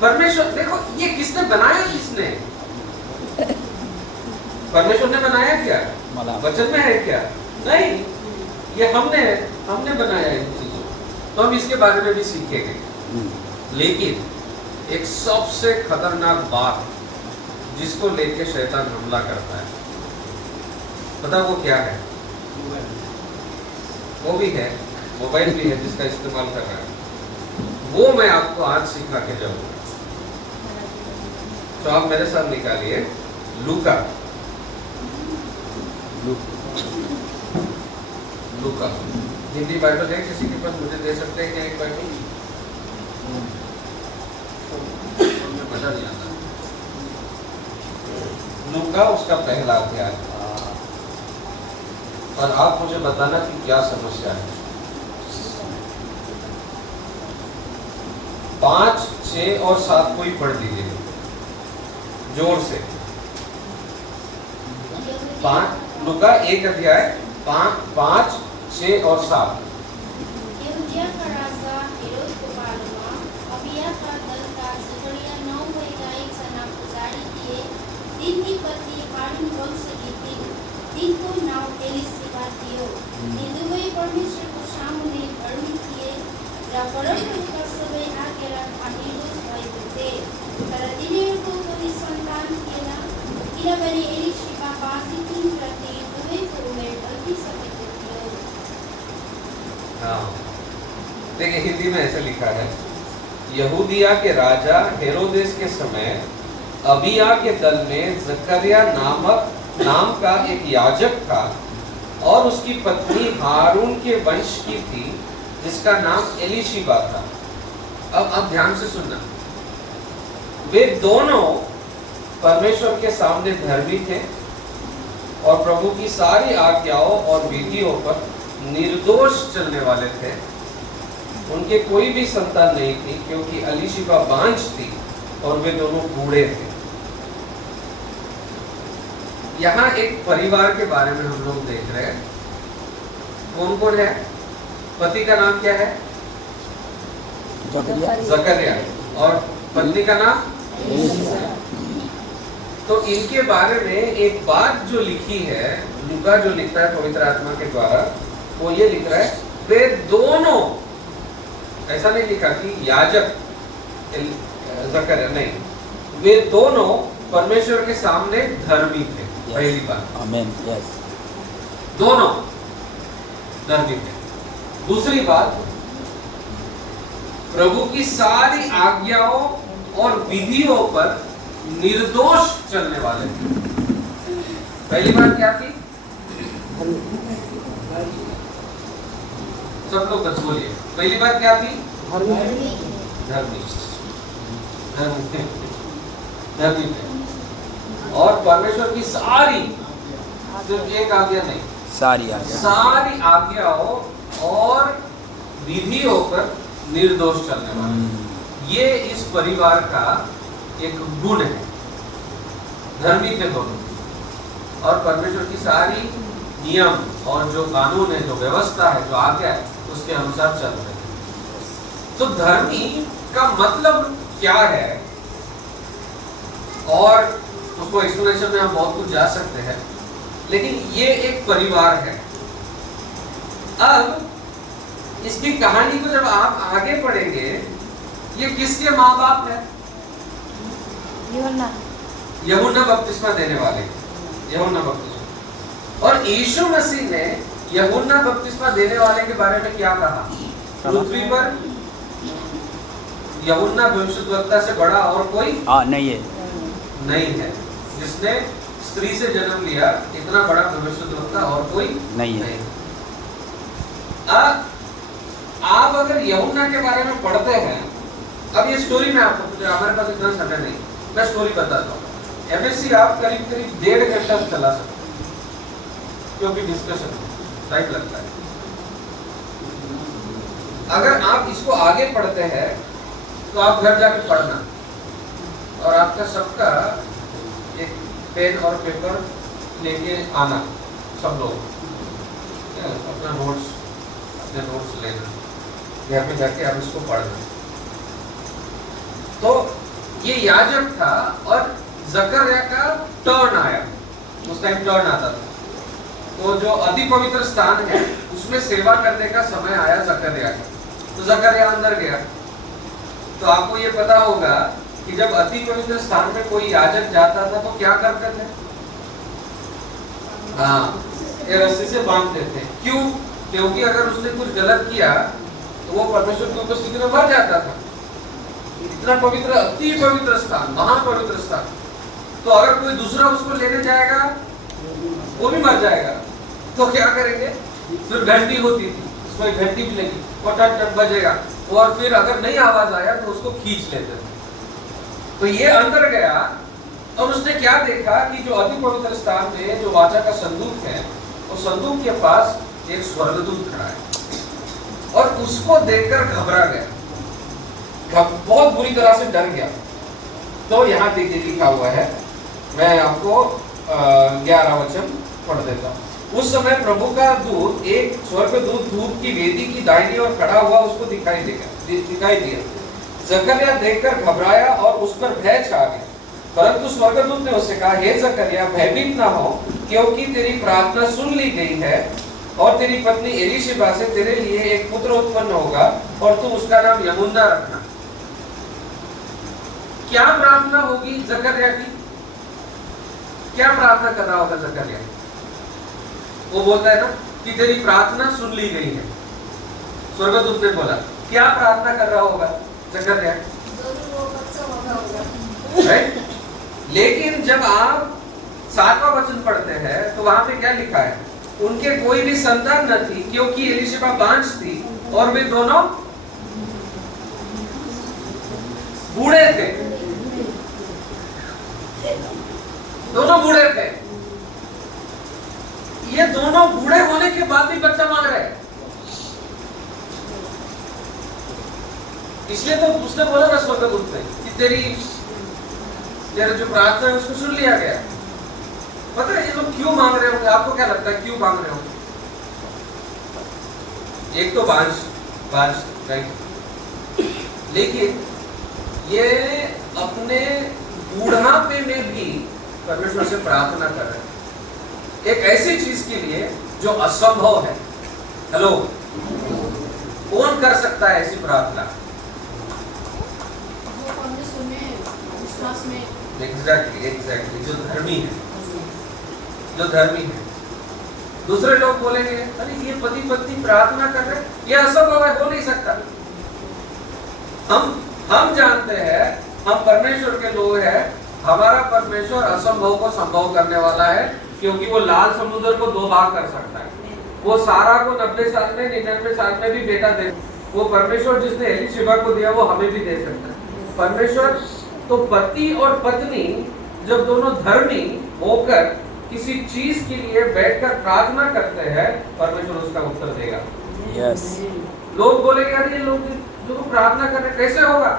परमेश्वर, देखो ये किसने बनाया? परमेश्वर ने बनाया क्या? वचन में है क्या? नहीं, ये हमने बनाया इन चीजों, तो हम इसके बारे में भी सीखेंगे। लेकिन एक सबसे खतरनाक बात जिसको लेके शैतान हमला करता है, पता वो क्या है? वो भी है, मोबाइल भी है जिसका इस्तेमाल कर रहा है, वो मैं आपको आज सिखा के जाऊंगा। तो आप मेरे साथ निकालिए लूका, लूका। हिंदी बाइबल है किसी के पास? मुझे दे सकते हैं क्या एक बाइबल? मजा नहीं आता। लूका उसका पहला अध्याय, और आप मुझे बताना कि क्या समस्या है। 5, 6 और 7 को ही पढ़ दीजिए जोर से। 5 लूका 1 अध्याय 5, 6 और 7। यहूदिया का राजा हेरोद को पालमा अबिया का दल का जकरिया 9 भएका एकजना पुजारी थिए। तिनकी पत्नी हारून वंशकी थिइन्। तिनको नाउँ एलिसेबा थियो। ती दुवै परमेश्वरको सामुन्ने धर्मी थिए र परमप्रभुका सबै आज्ञामा निर्दोष भएको थिए। तर तिनीहरूको कुनै सन्तान थिएन, किनभने एलिसेबा बाँची थिइन् र ती दुवैको उमेर ढल्किसकेको थियो। हाँ, देखिए हिंदी में ऐसे लिखा है, यहूदिया के राजा हेरोदेस के समय अबिया के दल में जकरिया नाम का एक याजक था और उसकी पत्नी हारून के वंश की थी जिसका नाम एलीशिबा था। अब आप ध्यान से सुनना, वे दोनों परमेश्वर के सामने धर्मी थे और प्रभु की सारी आज्ञाओं और विधियों पर निर्दोष चलने वाले थे। उनके कोई भी संतान नहीं थी क्योंकि एलीशिबा बांझ थी और वे दोनों बूढ़े थे। यहाँ एक परिवार के बारे में हम लोग देख रहे हैं। कौन कौन है? पति का नाम क्या है? जकरिया। और पत्नी का नाम? तो इनके बारे में एक बात जो लिखी है, लूका जो लिखता है पवित्र आत्मा के द्वारा, वो ये लिख रहा है, वे दोनों, ऐसा नहीं लिखा कि याजक जकरिया, नहीं, वे दोनों परमेश्वर के सामने धर्मी थे। पहली बात, आमीन, यस, दोनों धर्मी थे। दूसरी बात, प्रभु की सारी आज्ञाओं और विधियों पर निर्दोष चलने वाले थे। पहली बात क्या थी? सब लोग बस बोलिए, पहली बात क्या थी? धर्मी थे। और परमेश्वर की सारी, सिर्फ एक आज्ञा नहीं, सारी आज्ञाओं और विधियों पर निर्दोष चलने वाले। ये इस परिवार का एक गुण है। धर्मी थे दोनों और परमेश्वर की सारी नियम और जो कानून है, जो व्यवस्था है, जो आज्ञा है, उसके अनुसार चल रहे हैं। तो धर्मी का मतलब क्या है? और उसको एक्सप्लेनेशन में हम बहुत कुछ जा सकते हैं, लेकिन ये एक परिवार है। अब इसकी कहानी को जब आप आगे पढ़ेंगे, ये किसके माँ बाप है? यूहन्ना बपतिस्मा देने वाले, यूहन्ना बपतिस्मा। और यीशु मसीह ने यूहन्ना बपतिस्मा देने वाले के बारे में क्या कहा? पृथ्वी पर यूहन्ना भविष्यद्वक्ता से बड़ा और कोई नहीं है। जिसने स्त्री से जन्म लिया, इतना बड़ा भविष्यद्वक्ता और कोई नहीं है। आप अगर यूहन्ना के बारे में पढ़ते हैं, अब ये स्टोरी में आपको, हमारे पास इतना समय नहीं, मैं स्टोरी बताता हूँ। एमएससी आप करीब 1.5 घंटा चला सकते हैं क्योंकि डिस्कशन टाइम लगता है। अगर आप इसको आगे पढ़ते हैं तो आप घर जाके पढ़ना, और आपका सबका एक पेन और पेपर लेके आना, सब लोग अपने नोट्स लेना, घर में जाके आप इसको पढ़ना। तो ये याजक था और जकरिया का टर्न आया, उस टाइम टर्न आता था। तो जो अति पवित्र स्थान है उसमें सेवा करने का समय आया जकरिया का। तो जकरिया अंदर गया। तो आपको ये पता होगा कि जब अति पवित्र स्थान में कोई याजक जाता था तो क्या करते थे? हाँ, ये रस्सी से बांधते थे। क्यों? क्योंकि अगर उसने कुछ गलत किया तो वो परमेश्वर की उपस्थिति में मर जाता था। इतना पवित्र, अति पवित्र स्थान, महापवित्र स्थान, तो अगर कोई दूसरा उसको लेने जाएगा वो भी मर जाएगा। तो क्या करेंगे? फिर घंटी होती थी, उसमें घंटी भी लगी, टट बजेगा, और फिर अगर नहीं आवाज आया तो उसको खींच लेते थे। तो ये अंदर गया और उसने क्या देखा कि जो अति पवित्र स्थान में जो वाचा का संदूक है, उस संदूक के पास एक स्वर्गदूत खड़ा है, और उसको देखकर घबरा गया, बहुत बुरी तरह से डर गया। तो यहाँ देखिए लिखा हुआ है, मैं आपको 11 वचन पढ़ देता हूँ। उस समय प्रभु का दूत, एक स्वर्गदूत धूप की वेदी की दाहिनी ओर खड़ा हुआ उसको दिखाई दिया। जकरिया देखकर घबराया और उस पर भय छा गया। परंतु स्वर्गदूत ने उससे कहा, हे जकरिया, भयभीत ना हो, क्योंकि तेरी प्रार्थना सुन ली गई है, और तेरी पत्नी एलीशिबा से तेरे लिए एक पुत्र उत्पन्न होगा, और तू उसका नाम यहुन्ना रखना। क्या प्रार्थना होगी जकरिया की? क्या प्रार्थना कर रहा होगा जकरिया? वो बोलता है ना कि तेरी प्रार्थना सुन ली गई है। स्वर्गदूत ने बोला, क्या प्रार्थना कर रहा होगा जकरिया? राइट? लेकिन जब आप 7वां वचन पढ़ते हैं तो वहां पे क्या लिखा है? उनके कोई भी संतान न थी, क्योंकि एलीशिबा बांझ थी और वे दोनों बूढ़े थे। दोनों बूढ़े थे। ये दोनों बूढ़े होने के बाद भी बच्चा मांग रहे हैं। इसलिए तो उसने बोला ना स्वर्गदूत ने कि तेरा जो प्रार्थना है उसको सुन लिया गया। पता है ये लोग क्यों मांग रहे होंगे? आपको क्या लगता है क्यों मांग रहे होंगे? एक तो बांझ राइट, लेकिन ये अपने बूढ़ापे में भी परमेश्वर से प्रार्थना कर रहे हैं एक ऐसी चीज के लिए जो असंभव है। हेलो, कौन कर सकता है ऐसी प्रार्थना? एग्जैक्टली जो धर्मी है। दूसरे लोग बोलेंगे, अरे ये पति पत्नी प्रार्थना कर रहे हैं, ये असंभव है, हो नहीं सकता। हम जानते हैं, हम परमेश्वर के लोग हैं, हमारा परमेश्वर असंभव को संभव करने वाला है, क्योंकि वो लाल समुद्र को 2 भाग कर सकता है। वो सारा को 90 साल में 99 साल में भी बेटा दे। वो परमेश्वर जिसने एलीशिबा को दिया वो हमें भी दे सकता है। परमेश्वर तो पति और पत्नी जब दोनों धर्मी होकर किसी चीज के लिए बैठकर प्रार्थना करते हैं, परमेश्वर उसका उत्तर देगा। यस। लोग बोलेंगे, अरे ये लोग जो प्रार्थना कर रहे कैसे होगा?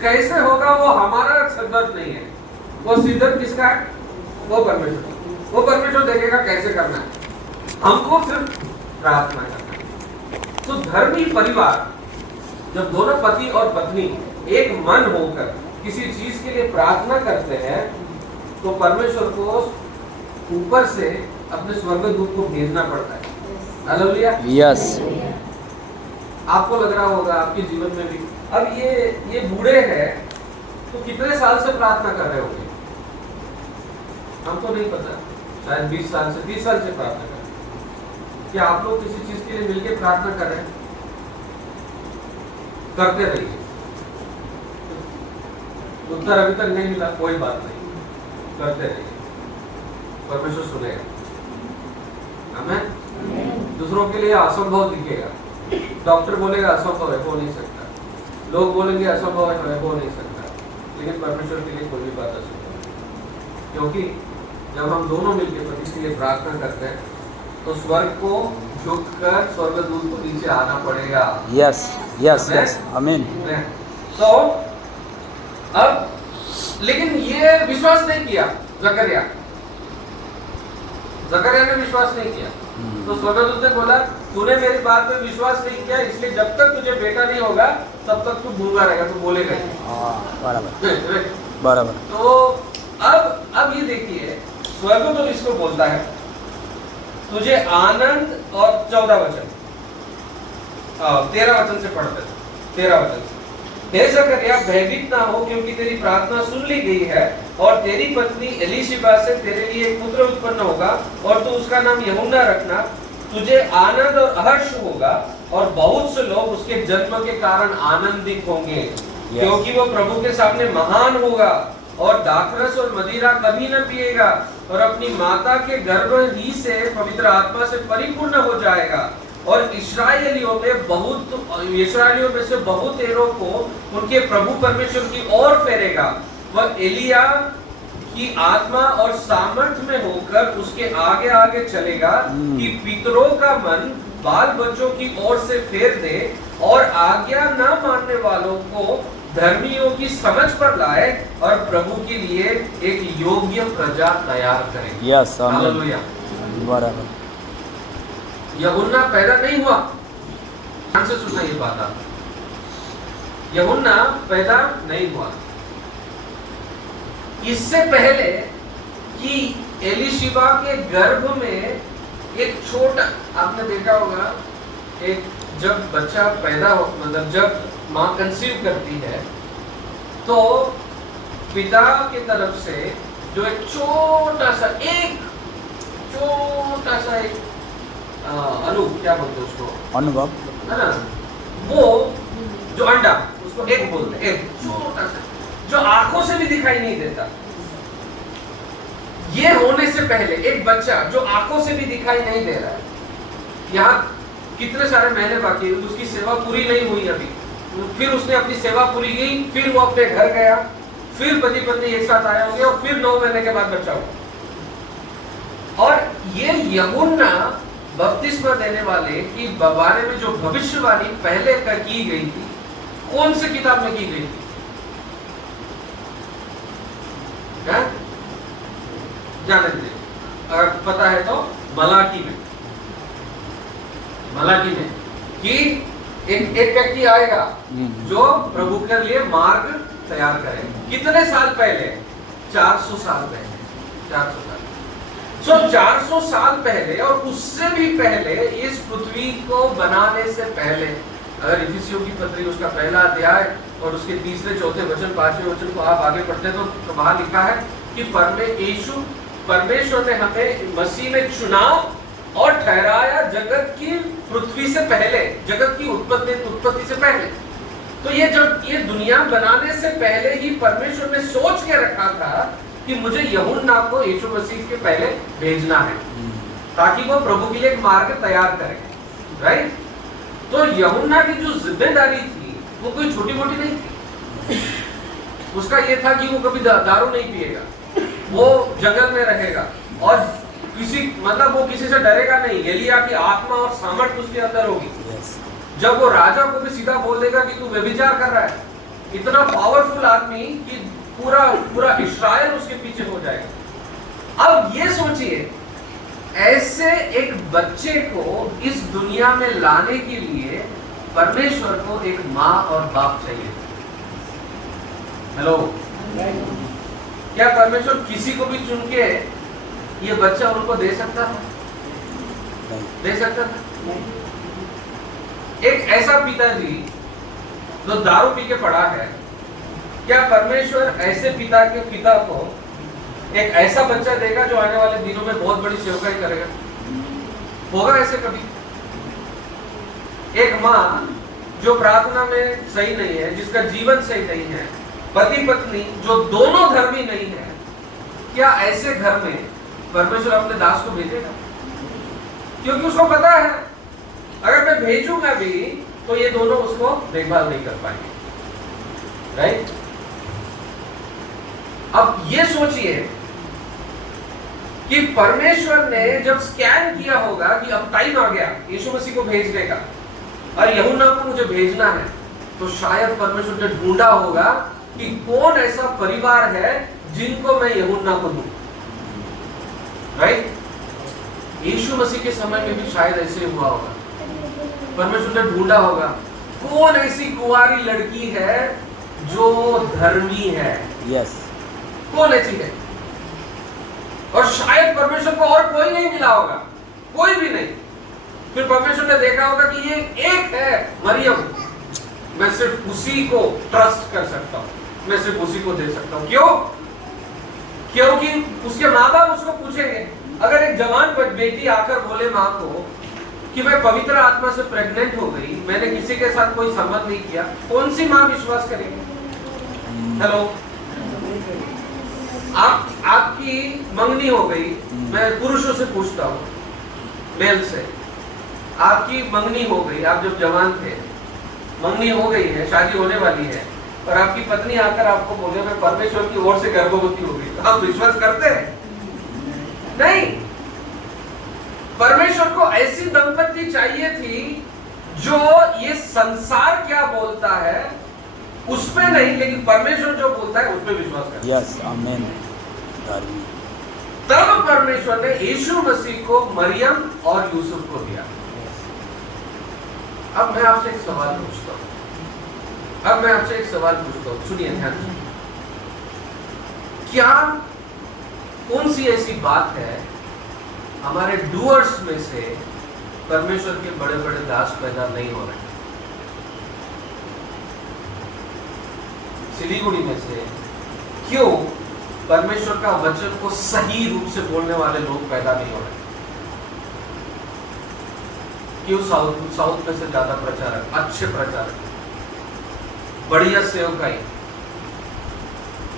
कैसे होगा? वो हमारा सिद्धांत नहीं है, वो सिद्धांत किसका है? वो परमेश्वर। वो परमेश्वर देखेगा कैसे करना है, हमको सिर्फ प्रार्थना करना है। तो धर्मी परिवार जब दोनों पति और पत्नी एक मन होकर किसी चीज के लिए प्रार्थना करते हैं, तो परमेश्वर को ऊपर से अपने स्वर्गदूत को भेजना पड़ता है। हालेलुया। यस। आपको लग रहा होगा आपके जीवन में भी, अब ये बूढ़े हैं तो कितने साल से प्रार्थना कर रहे होंगे? हमको नहीं पता, शायद 20 साल से 30 साल से प्रार्थना कर रहे हैं। क्या आप लोग किसी चीज के लिए मिलकर प्रार्थना कर रहे हैं? करते रहिए। उत्तर अभी तक नहीं मिला, कोई बात नहीं, करते रहिए, परमेश्वर सुनेगा। आमीन। दूसरों के लिए असंभव दिखेगा, डॉक्टर बोलेगा असंभव है, हो नहीं सकता, लोग बोलेंगे असंभव है, हो नहीं सकता, लेकिन परमेश्वर के लिए कोई भी बात असंभव है। क्योंकि जब हम दोनों मिलकर पति के लिए प्रार्थना करते हैं तो स्वर्ग को झुककर स्वर्गदूत को नीचे आना पड़ेगा। यस यस यस, आमीन। तो अब लेकिन ये विश्वास नहीं किया जकरिया ने विश्वास नहीं किया। तो स्वर्गदूत ने बोला, तूने मेरी बात पे विश्वास नहीं किया, इसलिए जब तक तुझे बेटा नहीं होगा तब तक तू गूंगा रहेगा, तू बोलेगा। बराबर बराबर। तो अब ये देखिए, स्वर्गदूत इसको बोलता है, तुझे आनंद, और 14 वचन 13 वचन से पढ़ते, 13 वचन से, हे जकरिया भयभीत ना हो, क्योंकि तेरी प्रार्थना सुन ली गई है और तेरी पत्नी एलीशिबा से तेरे लिए एक पुत्र उत्पन्न होगा और तू उसका नाम यूहन्ना रखना। तुझे आनंद और हर्ष होगा और बहुत से लोग उसके जन्म के कारण आनंदित होंगे, क्योंकि वो प्रभु के सामने महान होगा और दाखरस और मदिरा कभी न पिएगा और अपनी माता के गर्भ ही से पवित्र आत्मा से परिपूर्ण हो जाएगा और इस्राएलियों में से बहुतेरों को उनके प्रभु परमेश्वर की ओर फेरेगा। वह एलिया की आत्मा और सामर्थ में होकर उसके आगे आगे चलेगा कि पितरों का मन बाल बच्चों की ओर से फेर दे और आज्ञा न मानने वालों को धर्मियों की समझ पर लाए और प्रभु के लिए एक योग्य प्रजा तैयार करें। Yes, hallelujah. बराबर। यूहन्ना पैदा नहीं हुआ, ध्यान से सुनना ये बात आप। यूहन्ना पैदा नहीं हुआ। इससे पहले कि एलीशिबा के गर्भ में एक छोटा, आपने देखा होगा, एक जब बच्चा पैदा हो, मतलब जब माँ कंसीव करती है तो पिता की तरफ से जो एक छोटा सा एक क्या बोलते उसको, अनुभव है ना, वो जो अंडा, उसको एक बोलते हैं, एक छोटा सा जो आंखों से भी दिखाई नहीं देता। ये होने से पहले एक बच्चा जो आंखों से भी दिखाई नहीं दे रहा है, यहाँ कितने सारे महीने बाकी, उसकी सेवा पूरी नहीं हुई अभी, फिर उसने अपनी सेवा पूरी की, फिर वो अपने घर गया, फिर पति पत्नी एक साथ आए होंगे और फिर 9 महीने के बाद बच्चा हुआ। और ये यूहन्ना बपतिस्मा देने वाले की बारे में जो भविष्यवाणी पहले की गई थी, कौन से किताब में की गई थी? क्या कहते हैं? अगर पता है तो मलाकी में कि एक व्यक्ति आएगा जो प्रभु के लिए मार्ग तैयार करे। कितने साल पहले? 400 साल पहले। 400 साल। 400 साल पहले और उससे भी पहले, इस पृथ्वी को बनाने से पहले, अगर इफिसियों की पत्री उसका पहला अध्याय और उसके 3, 4 वचन, 5वें वचन को आप आगे पढ़ते तो वहां लिखा है कि परमेश्वर ने हमें मसीह में चुनाव और ठहराया जगत की पृथ्वी से पहले, जगत की उत्पत्ति से पहले। तो ये जब ये दुनिया बनाने से पहले ही परमेश्वर ने सोच के रखा था कि मुझे यूहन्ना को यीशु मसीह के पहले भेजना है ताकि वो प्रभु के लिए एक मार्ग तैयार करे, राइट? तो यूहन्ना की जो जिम्मेदारी थी वो कोई छोटी मोटी नहीं थी। उसका ये था कि वो कभी दारू नहीं पिएगा, वो जंगल में रहेगा और वो किसी से डरेगा नहीं। एलिया की आत्मा और सामर्थ उसके अंदर होगी। जब वो राजा को भी सीधा बोल देगा कि तू व्यभिचार कर रहा है, इतना पावरफुल आदमी कि पूरा इस्राएल उसके पीछे हो जाएगा। अब ये सोचिए, ऐसे एक बच्चे को इस दुनिया में लाने के लिए परमेश्वर को एक माँ और बाप चाहिए। हेलो, क्या परमेश्वर किसी को भी चुन के ये बच्चा उनको दे सकता था? दे सकता था? एक ऐसा पिताजी जो दारू पी के पड़ा है, क्या परमेश्वर ऐसे पिता को एक ऐसा बच्चा देगा जो आने वाले दिनों में बहुत बड़ी सेवकाई करेगा? होगा ऐसे कभी? एक माँ जो प्रार्थना में सही नहीं है, जिसका जीवन सही नहीं है, पति पत्नी जो दोनों धर्मी नहीं है, क्या ऐसे घर में परमेश्वर अपने दास को भेजेगा? क्योंकि उसको पता है अगर मैं भेजूंगा भी तो ये दोनों उसको देखभाल नहीं कर पाएंगे, राइट? अब ये सोचिए कि परमेश्वर ने जब स्कैन किया होगा कि अब टाइम आ गया यीशु मसीह को भेजने का और यूहन्ना को मुझे भेजना है, तो शायद परमेश्वर ने ढूंढा होगा कि कौन ऐसा परिवार है जिनको मैं यूहन्ना को दूं, राइट? यीशु मसीह के समय में भी शायद ऐसे हुआ होगा। परमेश्वर ने ढूंढा होगा कौन ऐसी कुंवारी लड़की है जो धर्मी है, यस, कौन ऐसी है? और शायद परमेश्वर को और कोई नहीं मिला होगा, कोई भी नहीं। फिर परमेश्वर ने देखा होगा कि ये एक है मरियम, मैं सिर्फ उसी को ट्रस्ट कर सकता हूँ, मैं सिर्फ उसी को दे सकता हूँ। क्यों? क्योंकि उसके माँ बाप उसको पूछेंगे। अगर एक जवान बेटी आकर बोले माँ को कि मैं पवित्र आत्मा से प्रेग्नेंट हो गई, मैंने किसी के साथ कोई संबंध नहीं किया, कौन सी माँ विश्वास करेगी? हेलो, आपकी मंगनी हो गई, मैं पुरुषों से पूछता हूँ, मेल से, आपकी मंगनी हो गई, आप जब जवान थे, मंगनी हो गई है, शादी होने वाली है, और आपकी पत्नी आकर आपको बोले मैं परमेश्वर की ओर से गर्भवती हो गई, तो आप विश्वास करते हैं? नहीं। परमेश्वर को ऐसी दंपत्ति चाहिए थी जो ये संसार क्या बोलता है उस पे नहीं, लेकिन परमेश्वर जो बोलता है उस पे विश्वास करता है। यस, आमीन। तब परमेश्वर ने यीशु मसीह को मरियम और यूसुफ को दिया। अब मैं आपसे एक सवाल पूछता हूं, सुनिए ध्यान से। क्या कौन सी ऐसी बात है हमारे डूअर्स में से परमेश्वर के बड़े बड़े दास पैदा नहीं हो रहे? सिलीगुड़ी में से क्यों परमेश्वर का वचन को सही रूप से बोलने वाले लोग पैदा नहीं हो रहे? क्यों साउथ में से ज्यादा प्रचारक, अच्छे प्रचारक, बढ़िया सेवकाई?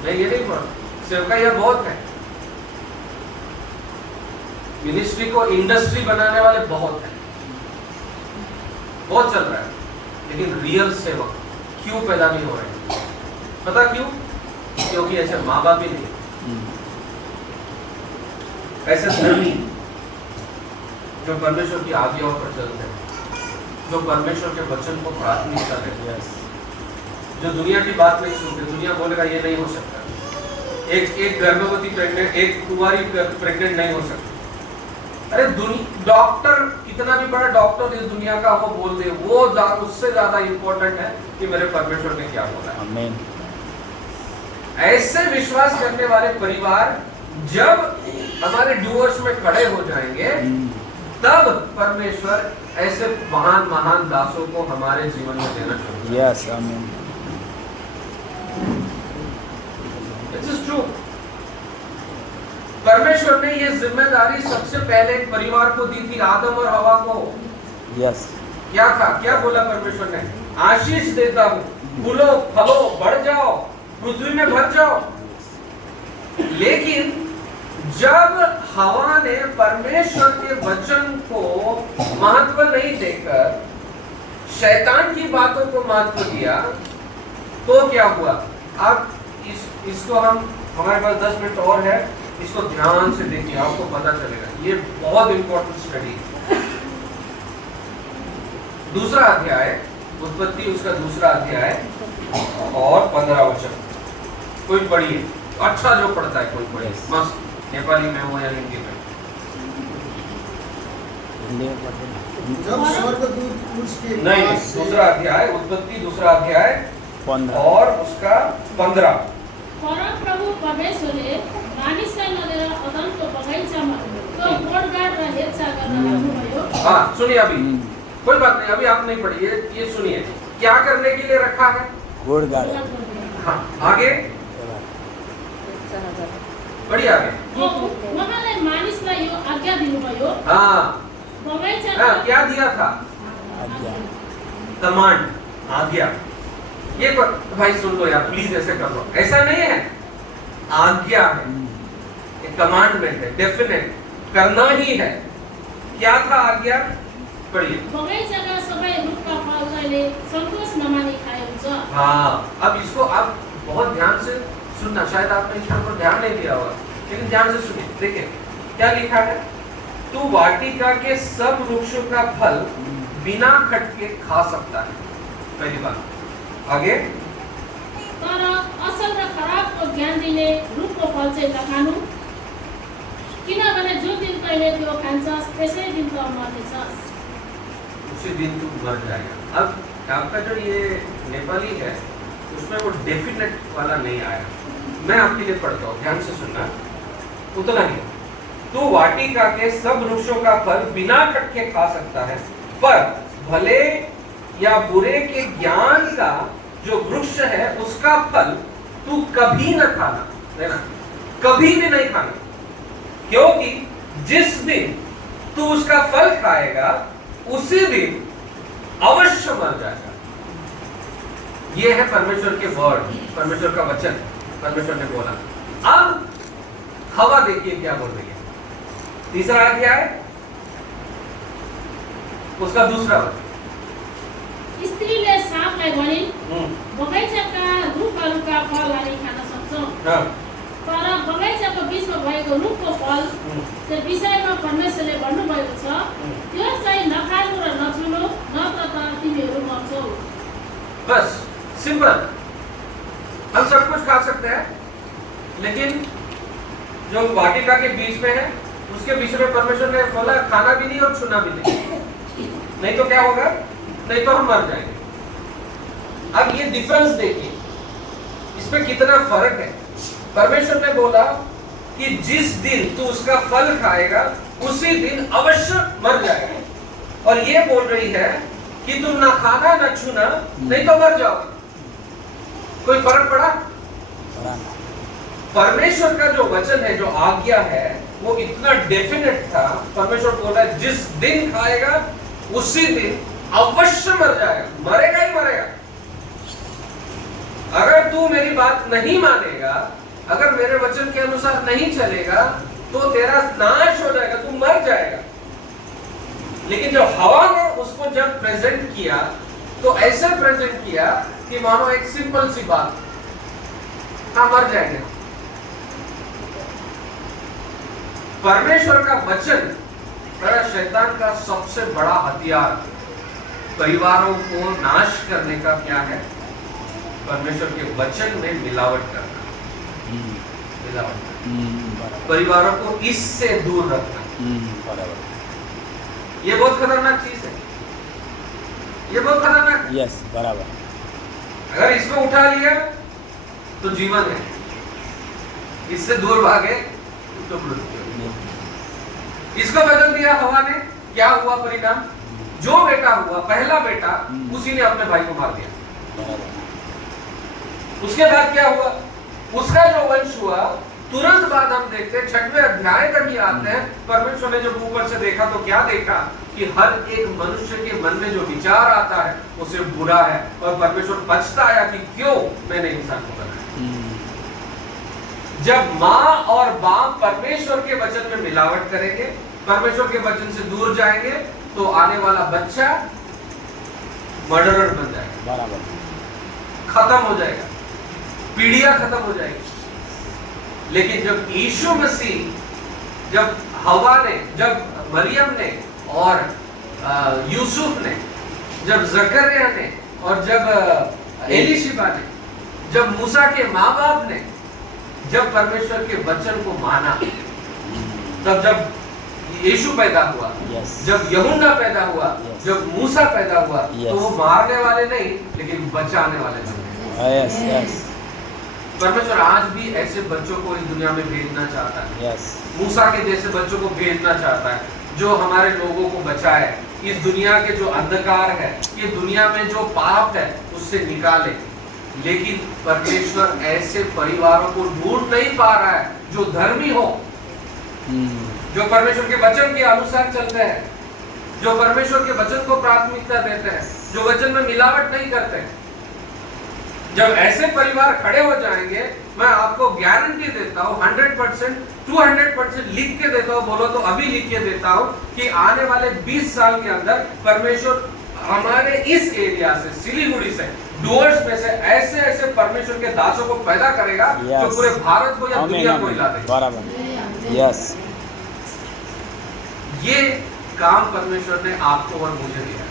मैं ये नहीं बोल, सेवकाई बहुत है, मिनिस्ट्री को इंडस्ट्री बनाने वाले बहुत हैं, बहुत चल रहा है, लेकिन रियल सेवक क्यों पैदा नहीं हो रहे? पता क्यों? क्योंकि ऐसे माँ बाप ही नहीं, ऐसे धर्मी जो परमेश्वर की आज्ञाओं पर चलते हैं, जो परमेश्वर के वचन को प्राथमिकता देते हैं, जो दुनिया की बात नहीं सुनते। दुनिया बोलेगा ये नहीं हो सकता, एक गर्भवती प्रेग्नेंट, एक कुंवारी प्रेग्नेंट नहीं हो सकती। अरे डॉक्टर कितना भी बड़ा डॉक्टर इस दुनिया का वो बोल दे, वो उससे ज्यादा इंपॉर्टेंट है कि मेरे परमेश्वर ने क्या बोला है। आमीन। ऐसे विश्वास करने वाले परिवार जब हमारे डूअर्स में खड़े हो जाएंगे, तब परमेश्वर ऐसे महान महान दासों को हमारे जीवन में देना चाहिए। यस, आमीन। This is true. परमेश्वर ने ये जिम्मेदारी सबसे पहले एक परिवार को दी थी, आदम और हवा को। यस। क्या था? क्या बोला परमेश्वर ने? आशीष देता हूँ, फूलो फलो, बढ़ जाओ, पृथ्वी में भर जाओ। लेकिन जब हवा ने परमेश्वर के वचन को महत्व नहीं देकर शैतान की बातों को महत्व दिया, तो क्या हुआ? अब इसको हमारे पास 10 मिनट और है, इसको ध्यान से देखिए, आपको पता चलेगा। ये बहुत इंपॉर्टेंट स्टडी है। दूसरा अध्याय उत्पत्ति, उसका दूसरा अध्याय और 15 वचन। कोई पढ़िए, अच्छा जो पढ़ता है कोई पढ़िए, मस्त, नेपाली में हो या हिंदी में। जब स्वर्गदूत उसके नहीं, दूसरा अध्याय उत्पत्ति, दूसरा अध्याय 15 और उसका 15। परमप्रभु परमेश्वरले मानिसलाई लगेर अदनको बगैँचामा त्यो गोडगाड र हेरचाह गर्न लाग्नुभयो। हाँ सुनिए, अभी कोई बात नहीं, अभी आप नहीं पढ़िए, ये सुनिए क्या करने के लिए रखा है। गोडगाड। हाँ आगे बढ़िए, आगे। उहाँले मानिसलाई यो आज्ञा दिनुभयो। हाँ बगैँचामा क्या दिया था? आज्ञा, कमांड, आज्ञा। ये भाई सुन लो यार, प्लीज ऐसे कर लो, ऐसा नहीं है, आज्ञा है, एक कमांडमेंट है, डेफिनेट करना ही है। क्या था आज्ञा? पढ़िए। बगैँचाका सबै रुखका फलले सन्तोष नमानी खाए हुन्छ। हाँ, अब इसको आप बहुत ध्यान से सुनना, शायद आपने इस पर ध्यान नहीं दिया होगा, लेकिन ध्यान से सुनिए। देखिए क्या लिखा है, तू वाटिका के सब वृक्षों का फल बिना खटके खा सकता है, पहली बात। आगे, तर असल र खराबको ज्ञान दिने रुखको फल चाहिँ नखानु, किनभने जो दिन तैँले त्यो खान्छस् त्यसै दिन त मर्नेछस्। उसी दिन तू मर जाएगा। अब आपका जो ये नेपाली है उसमें वो डेफिनेट वाला नहीं आया, मैं आपके लिए पढ़ता हूँ, ध्यान से सुनना। उतना ही, तू वाटिका के सब वृक्षों का फल बिना खटके खा सकता है, पर भले या बुरे के ज्ञान का जो वृक्ष है उसका फल तू कभी न खाना, है ना, कभी भी नहीं खाना, क्योंकि जिस दिन तू उसका फल खाएगा उसी दिन अवश्य मर जाएगा। ये है परमेश्वर के वर्ड, परमेश्वर का वचन, परमेश्वर ने बोला। अब हवा देखिए क्या बोल रही है, तीसरा अध्याय उसका दूसरा वचन। स्त्रीले साँपलाई भनिन्, बगैँचाका रुखहरूका फल हामी खान सक्छौँ, तर बगैँचाको बीचमा भएको रुखको फल त्यो विषयमा परमेश्वरले भन्नुभएको छ, त्यो चाहिँ नखानु र नछुनु, नत्र त तिमीहरू मर्छौ। बस सिंपल, हम सब कुछ खा सकते हैं, लेकिन जो वाटिका के बीच में है उसके बीच में परमेश्वर ने बोला खाना भी नहीं और छूना भी नहीं तो क्या होगा, नहीं तो हम मर जाएंगे। अब ये डिफरेंस देखिए, इसमें कितना फर्क है। परमेश्वर ने बोला कि जिस दिन तू उसका फल खाएगा उसी दिन अवश्य मर जाएगा, और ये बोल रही है कि तुम ना खाना ना छूना, नहीं तो मर जाओगे। कोई फर्क पड़ा? परमेश्वर का जो वचन है, जो आज्ञा है, वो इतना डेफिनेट था। परमेश्वर बोला जिस दिन खाएगा उसी दिन अवश्य मर जाएगा, मरेगा ही मरेगा। अगर तू मेरी बात नहीं मानेगा, अगर मेरे वचन के अनुसार नहीं चलेगा, तो तेरा नाश हो जाएगा, तू मर जाएगा। लेकिन जब हवा ने उसको जब प्रेजेंट किया, तो ऐसे प्रेजेंट किया कि मानो एक सिंपल सी बात, हाँ मर जाएंगे। परमेश्वर का वचन शैतान का सबसे बड़ा हथियार परिवारों को नाश करने का क्या है? परमेश्वर के वचन में मिलावट करना, मिलावट करना, परिवारों को इससे दूर रखना। ये बहुत खतरनाक चीज है, ये बहुत खतरनाक है। यस, बराबर। अगर इसको उठा लिया तो जीवन है, इससे दूर भागे तो मृत्यु। इसको बदल दिया हवा ने, क्या हुआ परिणाम? जो बेटा हुआ, पहला बेटा, उसी ने अपने भाई को मार दिया। उसके बाद क्या हुआ? उसका जो वंश हुआ, तुरंत बाद हम देखते हैं 6वें अध्याय तक ही आते हैं। परमेश्वर ने जब ऊपर से देखा तो क्या देखा कि हर एक मनुष्य के मन में जो विचार आता है उसे बुरा है, और परमेश्वर पछताया कि क्यों मैंने इंसान को बनाया। जब माँ और बाप परमेश्वर के वचन में मिलावट करेंगे, परमेश्वर के वचन से दूर जाएंगे, तो आने वाला बच्चा मर्डरर बन जाएगा, बराबर, खत्म हो जाएगा, पीढ़ियां खत्म हो जाएगी। लेकिन जब यीशु मसीह, जब हवा ने, जब मरियम ने और यूसुफ ने, जब जकरिया ने और जब एलीशिबा ने, जब मूसा के माँ बाप ने जब परमेश्वर के वचन को माना, तब जब यीशु पैदा हुआ, जब यूहन्ना पैदा हुआ, जब मूसा पैदा हुआ, तो वो मारने वाले नहीं लेकिन बचाने वाले बने। Yes, yes. परमेश्वर आज भी ऐसे बच्चों को इस दुनिया में भेजना चाहता है। यस। मूसा के जैसे बच्चों को भेजना चाहता है, जो हमारे लोगों को बचाए, इस दुनिया के जो अंधकार है, ये दुनिया में जो पाप है उससे निकाले। लेकिन परमेश्वर ऐसे परिवारों को ढूंढ नहीं पा रहा है जो धर्मी हो, जो परमेश्वर के वचन के अनुसार चलते हैं, जो परमेश्वर के वचन को प्राथमिकता देते हैं, जो वचन में मिलावट नहीं करते। जब ऐसे परिवार खड़े हो जाएंगे, मैं आपको गारंटी देता हूँ 100%, 200% लिख के देता हूँ, बोलो तो अभी लिख के देता हूँ कि आने वाले 20 साल के अंदर परमेश्वर हमारे इस एरिया से, सिलीगुड़ी से, डुअर्स में से ऐसे ऐसे परमेश्वर के दासों को पैदा करेगा जो पूरे भारत को या दुनिया को हिला देगा। बराबर, यस। ये काम परमेश्वर ने आपको और मुझे दिया,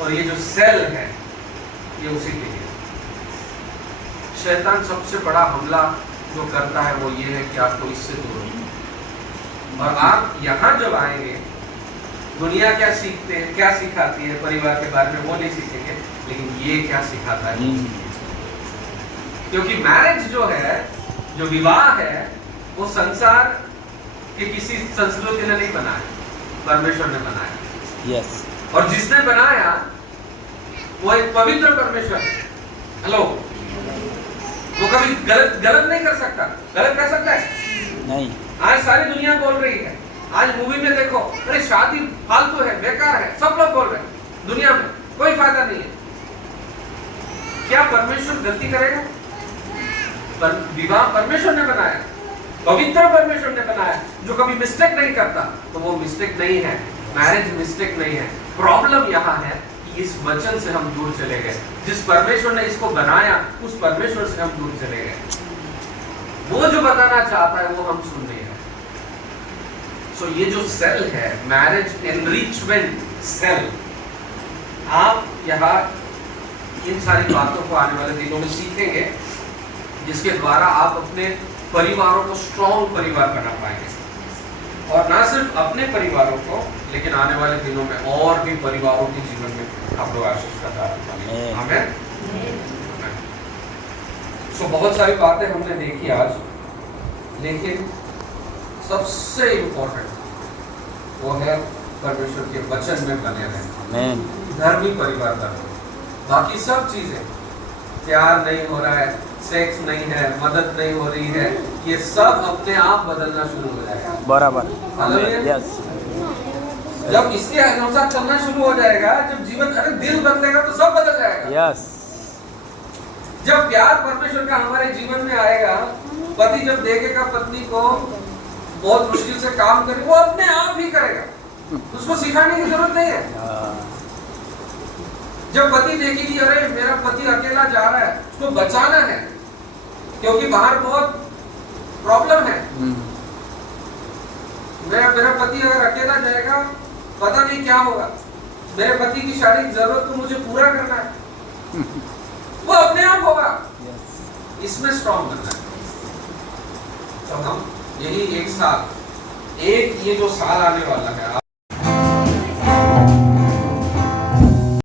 और ये जो सेल है ये उसी के लिए। शैतान सबसे बड़ा हमला जो करता है वो ये है कि आपको इससे दूर रखें। और आप यहाँ जब आएंगे, दुनिया क्या सीखते हैं, क्या सिखाती है परिवार के बारे में, वो नहीं सीखेंगे, लेकिन ये क्या सिखाता है। क्योंकि मैरिज जो है, जो विवाह है, वो संसार के किसी संस्कृति ने नहीं बनाया, परमेश्वर ने बनाया। यस। और जिसने बनाया वो एक पवित्र परमेश्वर है। हेलो, वो कभी गलत नहीं कर सकता। गलत कर सकता है? नहीं। आज सारी दुनिया बोल रही है, आज मूवी में देखो, अरे शादी फालतू है, बेकार है, सब लोग बोल रहे हैं। दुनिया में कोई फायदा नहीं है। क्या परमेश्वर गलती करेगा? पर विवाह परमेश्वर ने बनाया, पवित्र परमेश्वर ने बनाया, जो कभी मिस्टेक नहीं करता, तो वो मिस्टेक नहीं है। मैरिज मिस्टेक नहीं है। प्रॉब्लम यहाँ है कि इस वचन से हम दूर चले गए। जिस परमेश्वर ने इसको बनाया, उस परमेश्वर से हम दूर चले गए। वो जो बताना चाहता है वो हम सुन नहीं रहे। सो ये जो सेल है, मैरिज एनरिचमेंट सेल, आप यहाँ इन सारी बातों को आने वाले दिनों में सीखेंगे, जिसके द्वारा आप अपने परिवारों को स्ट्रॉन्ग परिवार बना पाएंगे। और ना सिर्फ अपने परिवारों को, लेकिन आने वाले दिनों में और भी परिवारों के जीवन में आप लोग आशीष का कारण बनेंगे। आमीन। सो बहुत सारी बातें हमने देखी आज, लेकिन सबसे इम्पोर्टेंट वो है परमेश्वर के वचन में बने रहना, धर्मी परिवार बने। बाकी सब चीजें, प्यार नहीं हो रहा है, सेक्स नहीं है, मदद नहीं हो रही है, ये सब अपने आप बदलना शुरू हो जाएगा। बराबर। यस। जब इसके अनुसार चलना शुरू हो जाएगा, जब जीवन, अरे दिल बदलेगा तो सब बदल जाएगा। यस। जब प्यार परमेश्वर का हमारे जीवन में आएगा, पति जब देखेगा पत्नी को बहुत मुश्किल से काम करे, वो अपने आप ही करेगा, उसको सिखाने की जरूरत नहीं है। जब पति देखेगी, अरे मेरा पति अकेला जा रहा है, उसको बचाना है, क्योंकि बाहर बहुत प्रॉब्लम है, मेरा पति अगर अकेला जाएगा पता नहीं क्या होगा, मेरे पति की शारीरिक जरूरत को मुझे पूरा करना है, वो अपने आप होगा। इसमें स्ट्रॉन्ग बनना है। तो हम यही एक साथ, एक ये जो साल आने वाला है,